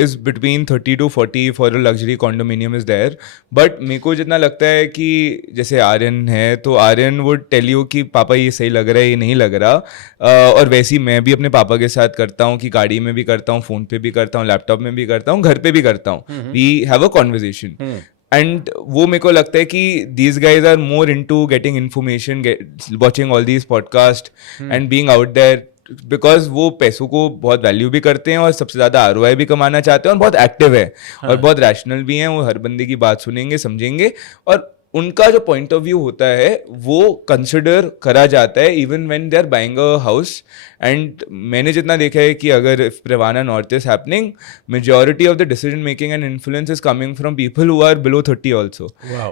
is between 30 to 40 for a luxury condominium is there, but मेरे को जितना लगता है कि जैसे आर्यन है तो आर्यन वुड टेल यू कि पापा ये सही लग रहा है, ये नहीं लग रहा। और वैसे ही मैं भी अपने पापा के साथ करता हूँ कि गाड़ी में भी करता हूँ, फ़ोन पे भी करता हूँ, लैपटॉप में भी करता हूँ, घर पे भी करता हूँ। We have a conversation, and वो मेरे को लगता है कि these guys are more into getting information, watching all these podcast and being out there, because वो पैसों को बहुत वैल्यू भी करते हैं और सबसे ज़्यादा आरओआई भी कमाना चाहते हैं, और बहुत एक्टिव है और बहुत रैशनल भी हैं। वो हर बंदे की बात सुनेंगे, समझेंगे, और उनका जो पॉइंट ऑफ व्यू होता है वो कंसिडर करा जाता है even when they are buying a house. And मैंने जितना देखा है कि अगर Privana North is happening, majority of the decision making and influence is coming from people who are below 30 also. Wow.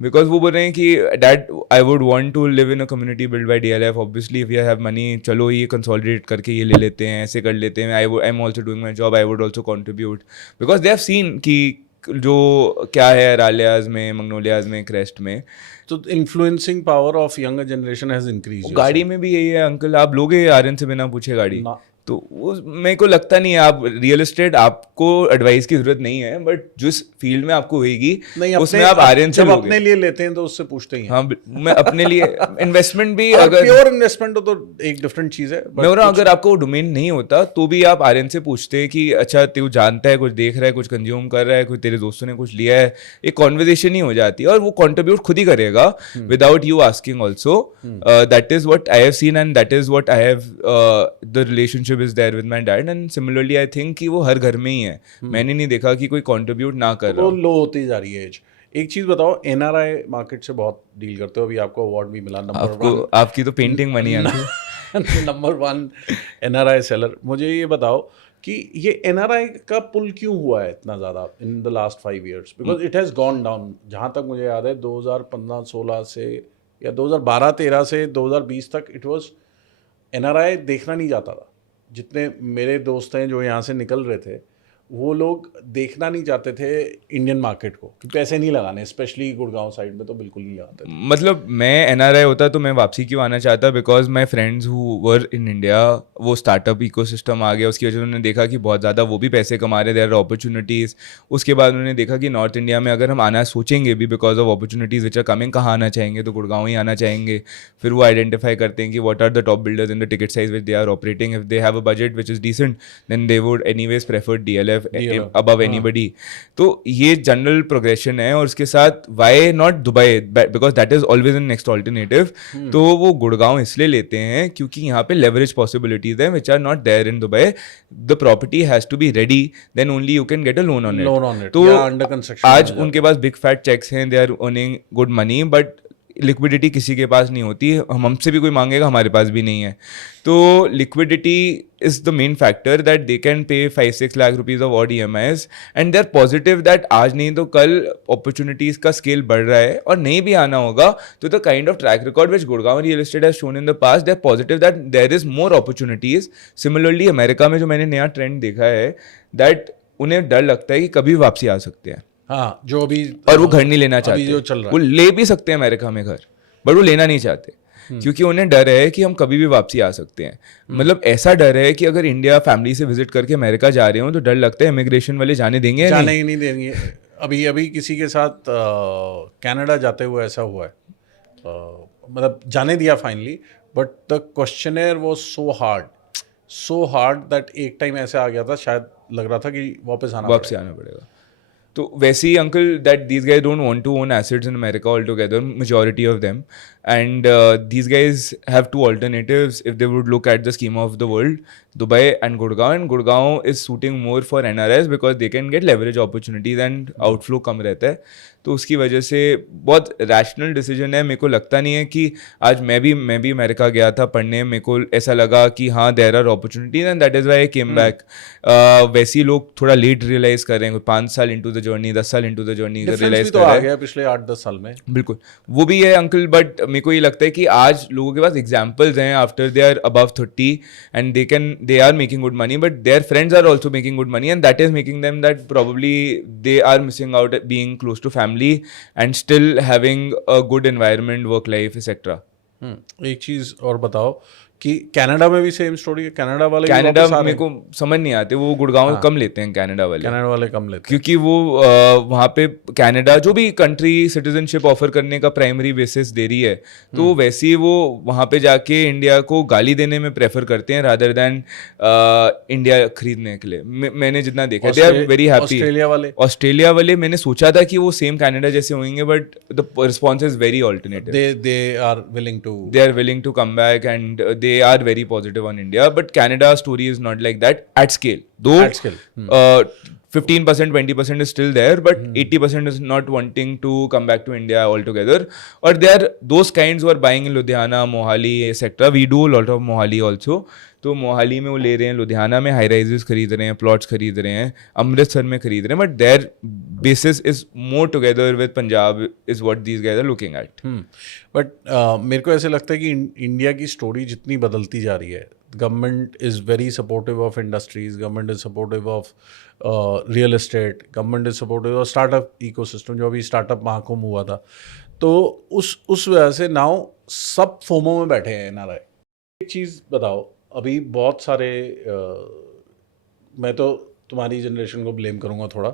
Because वो बोल रहे हैं कि dad I would want to live in a community build by DLF, obviously if you have money, चलो ये consolidate करके ये ले लेते हैं, ऐसे कर लेते हैं, I am also doing my job, I would also contribute, because they have seen कि जो क्या है रालियाज में, मंगनोलियाज में, क्रेस्ट में। तो influencing power of younger generation has increased. गाड़ी में भी यही है अंकल, आप लोगे आर्यन से बिना पूछे गाड़ी? तो वो मेरे को लगता नहीं है। आप रियल एस्टेट, आपको एडवाइस की जरूरत नहीं है, बट जिस फील्ड में आपको होएगी उसमें आप आर्यन से जब अपने लिए लेते हैं तो उससे पूछते ही हैं। हाँ, मैं अपने लिए इन्वेस्टमेंट भी, अगर प्योर इन्वेस्टमेंट हो तो एक डिफरेंट चीज है। मैं अगर आपको वो डोमेन नहीं होता तो भी आप आर्यन से पूछते हैं कि अच्छा तू जानता है, कुछ देख रहा है, कुछ कंज्यूम कर रहा है, कुछ तेरे दोस्तों ने कुछ लिया है, एक कॉन्वर्जेशन ही हो जाती है, और वो कॉन्ट्रीब्यूट खुद ही करेगा without you asking also. That is what I have seen and that is what I have, the relationship is there with my dad, and similarly I think कि वो हर घर में ही है। मैंने नहीं देखा कि कोई कंट्रीब्यूट ना कर रहा हो। लो होती जा रही है एज। एक चीज बताओ, एनआरआई मार्केट से बहुत डील करते हो, अभी आपको अवार्ड भी मिला नंबर 1। आपकी तो पेंटिंग बनी है नंबर 1 एनआरआई सेलर। मुझे ये बताओ कि ये एनआरआई का पुल क्यों हुआ है इतना ज़्यादा in the last 5 years? Because it has gone down. जहाँ तक मुझे याद है 2015-16 से या 2012-13 से 2020 तक इट वॉज, एनआरआई देखना नहीं जाता था। जितने मेरे दोस्त हैं जो यहाँ से निकल रहे थे, वो लोग देखना नहीं चाहते थे इंडियन मार्केट को, क्योंकि पैसे नहीं लगाने, स्पेशली गुड़गांव साइड में तो बिल्कुल नहीं लगाते थे। मतलब मैं एनआरआई होता तो मैं वापसी क्यों आना चाहता, because my friends who were in India, वो स्टार्टअप इकोसिस्टम आ गया, उसकी वजह से उन्होंने देखा कि बहुत ज़्यादा वो भी पैसे कमा रहे, देयर आर अपॉर्चुनिटीज़। उसके बाद उन्होंने देखा कि नॉर्थ इंडिया में अगर हम आना सोचेंगे भी because of opportunities which are coming, कहाँ आना चाहेंगे, तो गुड़गांव ही आना चाहेंगे। फिर वो आइडेंटिफाई करते हैं कि what are the top builders in the ticket size which they are operating. If they have a budget which is decent then they would anyways prefer DLF above anybody। तो ये जनरल प्रोग्रेशन है, और उसके साथ why not Dubai, because that is always an next alternative. तो वो गुड़गांव इसलिए लेते हैं क्योंकि यहाँ पे लेवरेज पॉसिबिलिटीज हैं which are not there in Dubai. The property has to be ready, then only you can get a loan on it. तो आज उनके पास बिग फैट चेक्स हैं, they are earning good money, but liquidity किसी के पास नहीं होती। हमसे भी कोई मांगेगा, हमारे पास भी नहीं है। तो liquidity is the main factor that they can pay 5-6 lakh rupees of odd EMIs, and they are positive that आज नहीं तो कल अपॉर्चुनिटीज का स्केल बढ़ रहा है, और नहीं भी आना होगा तो the kind of track record which Gurgaon real estate has shown in the past, they are positive that there is more opportunities. Similarly America में जो मैंने नया ट्रेंड देखा है, दैट उन्हें डर लगता है कि कभी वापसी आ सकते हैं। हाँ, जो अभी, और वो घर नहीं लेना चाहते, जो चल रहा वो ले भी सकते हैं अमेरिका में घर, बट वो लेना नहीं चाहते क्योंकि उन्हें डर है कि हम कभी भी वापसी आ सकते हैं। मतलब ऐसा डर है कि अगर इंडिया फैमिली से विजिट करके अमेरिका जा रहे हो तो डर लगता है इमिग्रेशन वाले जाने देंगे, जाने ही नहीं देंगे। अभी किसी के साथ कनाडा जाते हुए ऐसा हुआ है, मतलब जाने दिया finally, but the questionnaire was so hard that एक टाइम ऐसे आ गया था, शायद लग रहा था कि वापस आना पड़ेगा। तो वैसे ही uncle that these guys don't want to own assets in America all together, majority of them, and these guys have two alternatives if they would look at the scheme of the world, Dubai and Gurgaon is suiting more for NRIs because they can get leverage opportunities and outflow कम रहता है, तो उसकी वजह से बहुत rational decision है। मेरे को लगता नहीं है कि आज मैं भी अमेरिका गया था पढ़ने, मेरे को ऐसा लगा कि हाँ there are opportunities and that is why I came back. वैसे ही लोग थोड़ा लेट रियलाइज कर रहे हैं, 5 साल इंटू द जर्नी, 10 साल इंटू द जर्नी रियलाइज तो कर आ रहे हैं गया पिछले 8-10 साल में। बिल्कुल वो भी है अंकल, बट मेरे को ये लगता है कि आज लोगों के पास एग्जाम्पल्स हैं after they are above 30 and they are making good money, but their friends are also making good money and that is making them that probably they are missing out being close to family and still having a good environment, work life etcetera. एक चीज और बताओ कि Canada में भी same story है? Canada वाले Canada मेरे को समझ नहीं आते, वो गुड़गांव कम लेते हैं कनाडा वाले कम लेते हैं क्योंकि वो वहाँ पे कनाडा जो भी कंट्री सिटीजनशिप ऑफर करने का प्राइमरी बेसिस दे रही है, तो वैसे ही वो वहाँ पे जाके इंडिया को गाली देने में प्रेफर करते हैं रादर देन इंडिया खरीदने के लिए। मैंने जितना देखा they are very happy. Australia वाले मैंने सोचा था कि वो सेम कनाडा जैसे होंगे, but the response is very alternative. They are willing to come back and they are very positive on India, but Canada's story is not like that at scale. Though 15%, 20% is still there, but 80% is not wanting to come back to India altogether. Or there are those kinds who are buying in Ludhiana, Mohali, etc. We do a lot of Mohali also. तो मोहाली में वो ले रहे हैं, लुधियाना में high rises खरीद रहे हैं, प्लॉट्स खरीद रहे हैं, अमृतसर में खरीद रहे हैं, but their basis is more together with Punjab is what these guys are looking at. But मेरे को ऐसे लगता है कि इंडिया की स्टोरी जितनी बदलती जा रही है, government is very supportive of industries, government is supportive of real estate, government is supportive of startup ecosystem, जो अभी स्टार्टअप महाकुंभ हुआ था, तो उस वजह से नाउ सब फोमो में बैठे हैं NRI। एक चीज़ बताओ, अभी बहुत सारे मैं तो तुम्हारी जनरेशन को ब्लेम करूँगा थोड़ा,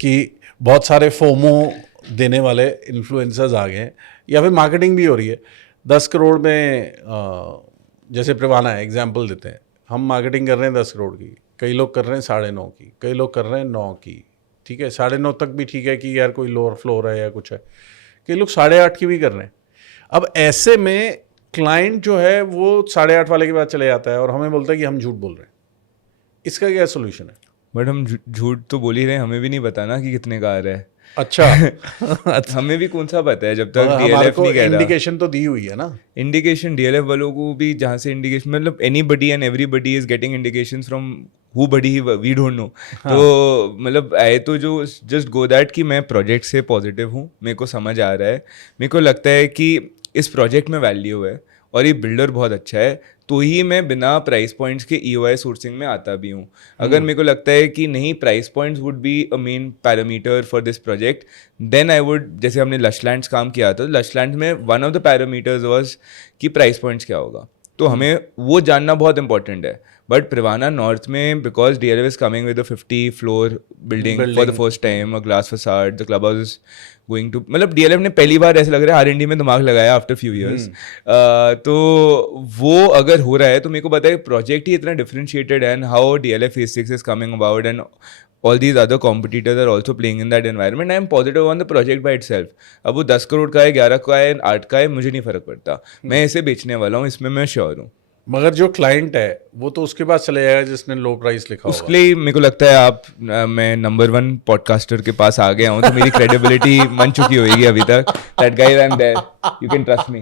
कि बहुत सारे फोमो देने वाले इन्फ्लुएंसर्स आ गए हैं, या फिर मार्केटिंग भी हो रही है। 10 करोड़ में जैसे प्रवाना है, एग्जांपल देते हैं, हम मार्केटिंग कर रहे हैं 10 करोड़ की, कई लोग कर रहे हैं 9.5 की, कई लोग कर रहे हैं 9 की, ठीक है, 9.5 तक भी ठीक है कि यार कोई लोअर फ्लोर है या कुछ है, कई लोग 8.5 की भी कर रहे हैं। अब ऐसे में क्लाइंट जो है वो 8.5 वाले के बाद चले जाता है और हमें बोलता है कि हम झूठ बोल रहे हैं। इसका क्या सोल्यूशन है? बट हम झूठ तो बोल ही रहे हैं, हमें भी नहीं पता ना कि कितने का आ रहा है। अच्छा हमें भी कौन सा पता है जब तक DLF नहीं कह रहा। इंडिकेशन तो दी हुई है ना, इंडिकेशन DLF वालों को भी, जहाँ से इंडिकेशन मतलब anybody and everybody is getting indications from who buddy we don't know. तो मतलब आए तो जो जस्ट गो दैट कि मैं प्रोजेक्ट से पॉजिटिव हूँ, मेरे को समझ आ रहा है, मेरे को लगता है कि इस प्रोजेक्ट में वैल्यू है और ये बिल्डर बहुत अच्छा है, तो ही मैं बिना प्राइस पॉइंट्स के EOI सोर्सिंग में आता भी हूँ। अगर मेरे को लगता है कि नहीं price points would be a main parameter for this project, then I would, जैसे हमने लशलैंड्स काम किया था, लशलैंड में one of the parameters was कि प्राइस पॉइंट्स क्या होगा, तो हमें वो जानना बहुत इंपॉर्टेंट है। बट प्रिवाना नॉर्थ में, because DLF is coming with a 50 floor building for the first time, a glass facade, the club house is going to, मतलब DLF ने पहली बार ऐसा लग रहा है R&D में दिमाग लगाया आफ्टर फ्यू ईयर्स। तो वो अगर हो रहा है तो मेरे को पता है प्रोजेक्ट ही इतना डिफरेंशिएटेड है, and how DLF Phase 6 is coming about and all these other competitors are also playing in that environment. I am positive on the project by itself. अब वो 10 करोड़ का है, 11 का है, 8 का है, मुझे नहीं फर्क पड़ता, मैं इसे बेचने वाला हूँ, इसमें मैं श्योर हूँ। मगर जो क्लाइंट है वो तो उसके पास चले जाएगा जिसने लो प्राइस लिखा उसके लिए मेरे को लगता है मैं नंबर 1 पॉडकास्टर के पास आ गया हूँ, तो मेरी क्रेडिबिलिटी बन चुकी होगी अभी तक। That guys I am there, you can trust me.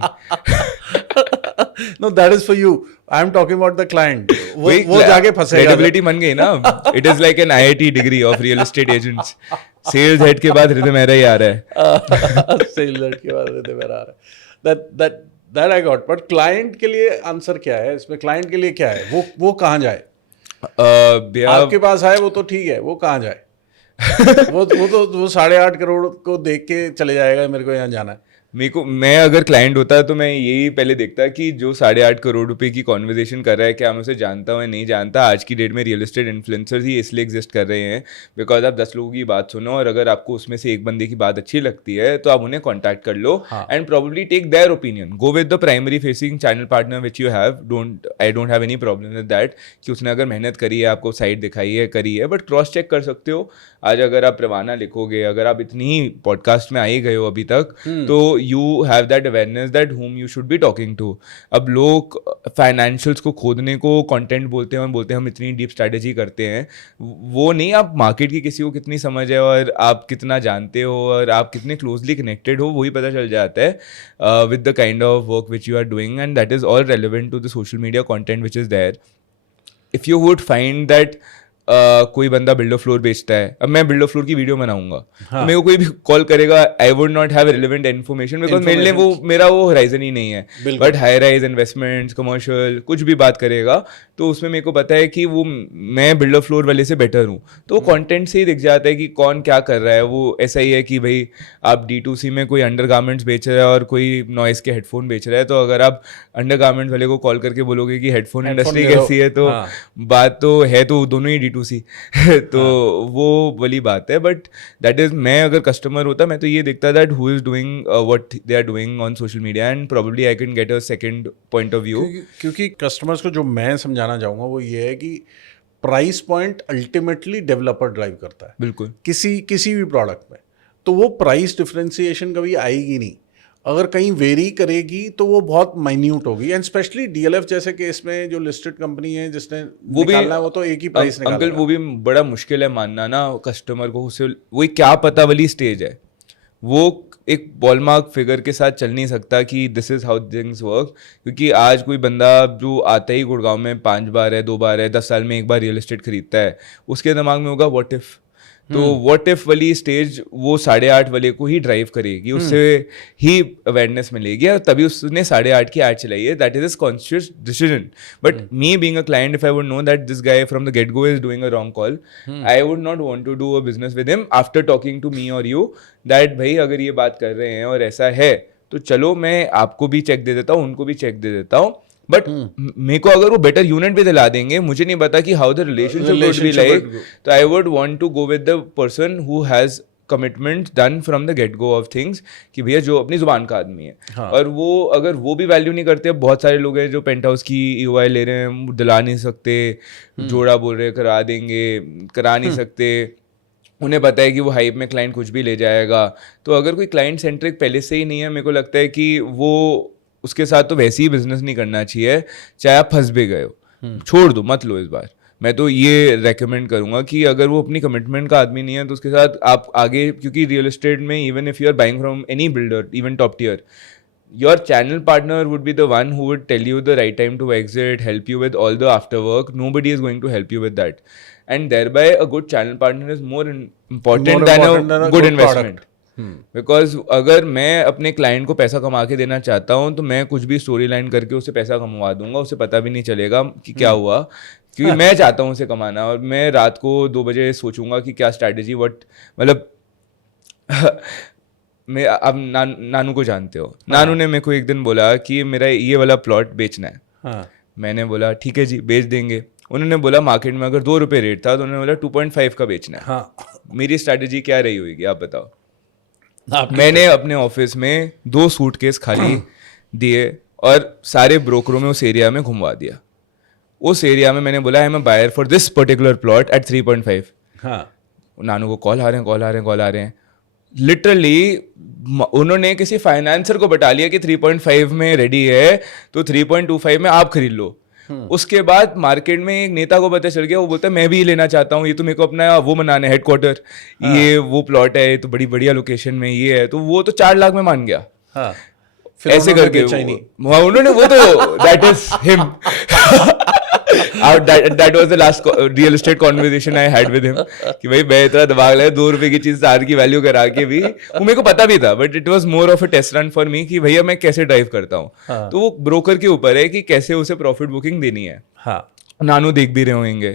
No, that is for you. I am talking about the client. वो जाके फंसेगा। क्रेडिबिलिटी बन गई ना। It is like an IIT degree of real estate agents. Sales head के बाद हृदय मेहरा ही आ रहा है। Sales head के बाद हृदय मेहरा आ रहा है। That I got. But client के लिए आंसर क्या है इसमें? क्लाइंट के लिए क्या है? वो कहाँ जाए? आपके पास आए वो तो ठीक है, वो कहाँ जाए? वो 8.5 करोड़ को देख के चले जाएगा, मेरे को यहाँ जाना है। मैं अगर क्लाइंट होता तो मैं यही पहले देखता कि जो 8.5 करोड़ रुपए की कॉन्वर्जेशन कर रहा है, क्या मैं उसे जानता हूँ या नहीं जानता। आज की डेट में रियल एस्टेट इन्फ्लुएंसर्स ही इसलिए एग्जिस्ट कर रहे हैं बिकॉज आप 10 लोगों की बात सुनो, और अगर आपको उसमें से एक बंदे की बात अच्छी लगती है तो आप उन्हें कॉन्टैक्ट कर लो and probably take their opinion, go with the primary facing channel partner which you have. I don't have any problem with that कि उसने अगर मेहनत करी है, आपको साइट दिखाई है, करी है, बट क्रॉस चेक कर सकते हो। आज अगर आप परवाना लिखोगे, अगर आप इतनी पॉडकास्ट में आई गए हो अभी तक, तो you have that awareness that whom you should be talking to। अब लोग फाइनेंशियल्स को खोदने को कंटेंट बोलते हैं और बोलते हैं हम इतनी डीप स्ट्रैटेजी करते हैं। वो नहीं, आप मार्केट की किसी को कितनी समझ है और आप कितना जानते हो और आप कितने क्लोजली कनेक्टेड हो, वही पता चल जाता है with the kind of work which you are doing, and that is all relevant to the social media content which is there. If you would find that कोई बंदा बिल्डर फ्लोर बेचता है, अब मैं बिल्डर फ्लोर की video बनाऊंगा, तो मेरे को कोई भी कॉल करेगा, आई would not have relevant information because मेरे लिए वो मेरा वो होराइजन ही नहीं है। But high rise investments, commercial, कुछ भी बात करेगा तो उसमें मेरे को पता है कि वो मैं बिल्डर फ्लोर वाले से बेटर हूँ, तो कंटेंट से ही दिख जाता है कि कौन क्या कर रहा है। वो ऐसा ही है कि भाई आप D2C में कोई अंडरगारमेंट्स बेच रहा है और कोई नॉइस के हेडफोन बेच रहा है, तो अगर आप अंडरगारमेंट्स वाले को कॉल करके बोलोगे कि हेडफोन इंडस्ट्री कैसी है, तो बात तो है, तो दोनों ही D2C तो वो वाली बात है। बट दैट इज, मैं अगर कस्टमर होता मैं तो ये देखता that who is doing what they are doing on social media, and probably I can get a second point of view. क्योंकि कस्टमर्स को जो मैं समझाना चाहूँगा वो ये है कि price point ultimately developer drive करता है बिल्कुल किसी भी प्रोडक्ट में। तो वो प्राइस डिफरेंशिएशन कभी आएगी नहीं, अगर कहीं वेरी करेगी तो वो बहुत माइन्यूट होगी। एंड स्पेशली DLF जैसे केस में जो लिस्टेड कंपनी है जिसने वो भी निकालना है, वो तो एक ही प्राइस निकालेगा। अंकल वो भी बड़ा मुश्किल है मानना ना कस्टमर को, उसे वही क्या पता वाली स्टेज है, वो एक बॉलमार्क फिगर के साथ चल नहीं सकता कि this is how things work. क्योंकि आज कोई बंदा जो आता ही गुड़गांव में 5 बार है, 2 बार है, 10 साल में एक बार रियल एस्टेट खरीदता है, उसके दिमाग में होगा व्हाट इफ। तो व्हाट इफ वाली स्टेज वो 8.5 वाले को ही ड्राइव करेगी, उससे ही अवेयरनेस मिलेगी, और तभी उसने 8.5 की एड चलाई है। That is his conscious decision. But me being a client, if I would know that this guy from the get go is doing a wrong call, I would not want to do a business with him after talking to me और you that भाई अगर ये बात कर रहे हैं और ऐसा है तो चलो मैं आपको भी चेक दे देता हूँ, उनको भी चेक दे देता हूँ। बट मेरे को अगर वो बेटर यूनिट भी दिला देंगे, मुझे नहीं पता कि how the relationship would be like, तो I would want to go with the person who has commitment done from the get go of things, कि भैया जो अपनी जुबान का आदमी है। हाँ। और वो अगर वो भी वैल्यू नहीं करते, बहुत सारे लोग हैं जो पेंट हाउस की EOI ले रहे हैं, दिला नहीं सकते, जोड़ा बोल रहे करा देंगे, करा नहीं सकते, उन्हें पता है कि वो हाइप में क्लाइंट कुछ भी ले जाएगा। तो अगर कोई क्लाइंट सेंट्रिक पहले से ही नहीं है, मेरे को लगता है कि वो उसके साथ तो वैसे ही बिजनेस नहीं करना चाहिए, चाहे आप फंस भी गए हो, छोड़ दो, मत लो इस बार। मैं तो ये रेकमेंड करूंगा कि अगर वो अपनी कमिटमेंट का आदमी नहीं है तो उसके साथ आप आगे, क्योंकि रियल एस्टेट में even if you are buying from any builder, even top tier, your channel partner would be the one who would tell you the right time to exit, help you with all the after work. Nobody is going to help you with that, and thereby a good channel partner is more important than a good investment. Because अगर मैं अपने client को पैसा कमा के देना चाहता हूँ तो मैं कुछ भी स्टोरी लाइन करके उसे पैसा कमवा दूंगा, उसे पता भी नहीं चलेगा कि क्या हुआ, क्योंकि मैं चाहता हूँ उसे कमाना। और मैं रात को 2 बजे सोचूंगा कि क्या स्ट्रैटेजी, वट मतलब मैं अब नानू को जानते हो, नानू ने मेरे को एक दिन बोला कि मेरा ये वाला प्लॉट बेचना है। हाँ। मैंने बोला ठीक है जी बेच देंगे। उन्होंने बोला मार्केट में अगर 2 रुपये रेट था तो उन्होंने बोला 2.5 का बेचना है। हाँ। मेरी स्ट्रैटेजी क्या रही होगी आप बताओ? मैंने अपने ऑफिस में 2 सूटकेस खाली दिए और सारे ब्रोकरों में उस एरिया में घुमवा दिया। उस एरिया में मैंने बोला I am a buyer for this particular plot at 3.5। हाँ। नानू को कॉल आ रहे हैं। लिटरली उन्होंने किसी फाइनेंसर को बता लिया कि 3.5 में रेडी है तो 3.25 में आप खरीद लो। उसके बाद मार्केट में एक नेता को पता चल गया, वो बोलता है मैं भी लेना चाहता हूँ, ये तो मेरे को अपना वो बनाना है हेडक्वार्टर। हाँ। ये वो प्लॉट है तो बड़ी बढ़िया लोकेशन में ये है, तो वो तो 4 लाख में मान गया। हाँ। ऐसे करके उन्होंने वो तो that is him. That was the last real estate conversation I had with him कि भाई मैं इतना दिमाग लगा 2 रुपए की चीज 4 की वैल्यू करा के भी, वो मेरे को पता भी था, but it was more of a test run for me कि भैया मैं कैसे ड्राइव करता हूँ। हाँ। तो वो ब्रोकर के ऊपर है कि कैसे उसे प्रॉफिट बुकिंग देनी है। हाँ। नानू देख भी रहे होंगे।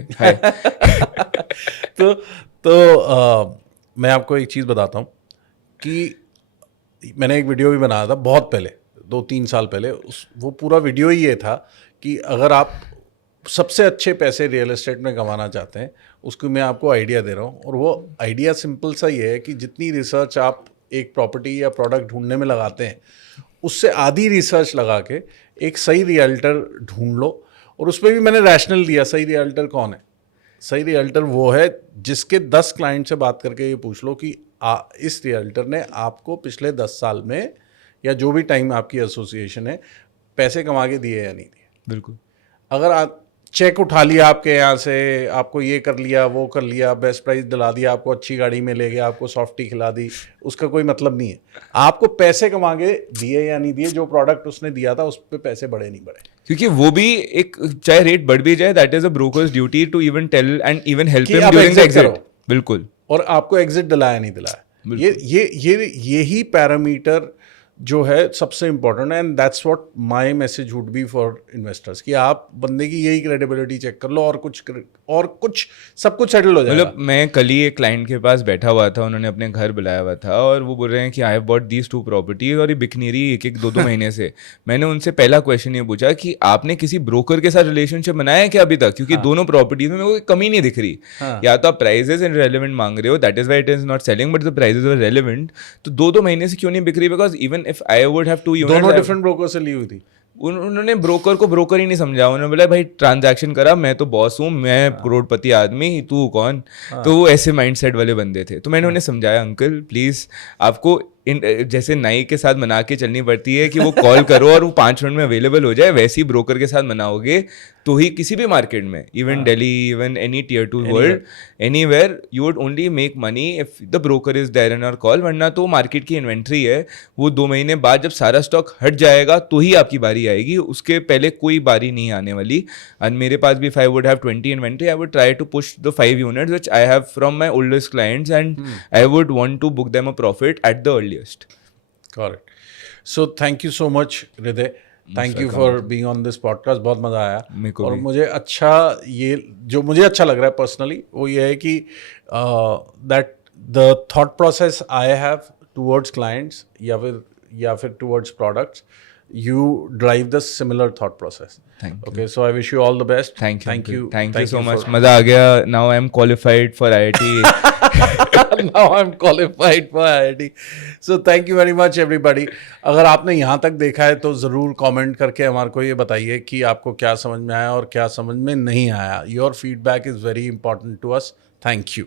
तो मैं आपको एक चीज बताता हूँ कि मैंने एक वीडियो भी बनाया था बहुत पहले, 2-3 साल पहले। वो पूरा वीडियो ही ये था कि अगर आप सबसे अच्छे पैसे रियल एस्टेट में कमाना चाहते हैं, उसको मैं आपको आइडिया दे रहा हूँ। और वो आइडिया सिंपल सा ये है कि जितनी रिसर्च आप एक प्रॉपर्टी या प्रोडक्ट ढूंढने में लगाते हैं, उससे आधी रिसर्च लगा के एक सही रियल्टर ढूंढ लो। और उस पर भी मैंने रैशनल दिया, सही रियल्टर कौन है। सही रियल्टर वो है जिसके 10 क्लाइंट से बात करके ये पूछ लो कि इस रियल्टर ने आपको पिछले 10 साल में या जो भी टाइम आपकी एसोसिएशन है, पैसे कमा के दिए या नहीं दिए। बिल्कुल। अगर आप चेक उठा लिया आपके यहाँ से, आपको ये कर लिया वो कर लिया, बेस्ट प्राइस दिला दिया, आपको अच्छी गाड़ी में ले गया, आपको सॉफ्टी खिला दी, उसका कोई मतलब नहीं है। आपको पैसे कमा के दिए या नहीं दिए, जो प्रोडक्ट उसने दिया था उस पर पैसे बढ़े नहीं बढ़े। क्योंकि वो भी एक, चाहे रेट बढ़ भी जाए, that is a brokers duty to even tell and even help कि हिम आप ड्यूरिंग द exit एग्जिट। करो। बिल्कुल। और आपको एग्जिट दिलाया नहीं दिलाया, यही पैरामीटर जो है सबसे इंपॉर्टेंट है। And that's what my message would be for investors कि आप बंदे की यही क्रेडिबिलिटी चेक कर लो, और कुछ सब कुछ सेटल हो जाएगा। मतलब मैं कल ही एक क्लाइंट के पास बैठा हुआ था, उन्होंने अपने घर बुलाया हुआ था और वो बोल रहे हैं कि I have bought these 2 properties और ये बिक नहीं रही 1-1, 2-2 महीने से। मैंने उनसे पहला क्वेश्चन ये पूछा कि आपने किसी ब्रोकर के साथ रिलेशनशिप बनाया है क्या अभी तक, क्योंकि दोनों प्रॉपर्टीज में मेरे को कोई कमी नहीं दिख रही। या तो आप प्राइजेस इररिलेवेंट मांग रहे हो, that is why it is not selling, but the prices are relevant. तो 2-2 महीने से क्यों नहीं बिक रही? Because even if I would have 2 units, दोनों डिफरेंट ब्रोकर से ली हुई थी। उन्होंने ब्रोकर को ब्रोकर ही नहीं समझा। उन्होंने बोला भाई ट्रांजैक्शन करा, मैं तो बॉस हूँ, मैं करोड़पति आदमी, तू कौन? तो वो ऐसे माइंडसेट वाले बंदे थे। तो मैंने उन्हें समझाया, अंकल प्लीज आपको जैसे नाई के साथ मना के चलनी पड़ती है कि वो कॉल करो और वो 5 मिनट में अवेलेबल हो जाए, वैसे ही ब्रोकर के साथ मनाओगे तो ही किसी भी मार्केट में, even Delhi, even any tier 2 world, anywhere, you would only make money if the broker is there in your call. वरना तो मार्केट की इन्वेंट्री है, वो 2 महीने बाद जब सारा स्टॉक हट जाएगा तो ही आपकी बारी आएगी, उसके पहले कोई बारी नहीं आने वाली। एंड मेरे पास भी, if I would have 20 inventory, I would try to push the 5 units which I have from my oldest clients, and I would want to book them a profit at the earliest. Correct. So thank you so much, Hriday. Thank you for being on this podcast. बहुत मज़ा आया। मेरे को और भी। मुझे अच्छा, ये जो मुझे अच्छा लग रहा है पर्सनली, वो ये है कि that the thought process I have towards clients या फिर towards products, you drive the similar thought process. Thank you. Okay, so I wish you all the best. Thank you so for- much. मजा आ गया। Now I am qualified for IIT. Now I'm qualified for IIT. So thank you very much everybody. अगर आपने यहाँ तक देखा है तो ज़रूर कमेंट करके हमारे को ये बताइए कि आपको क्या समझ में आया और क्या समझ में नहीं आया. Your feedback is very important to us. Thank you.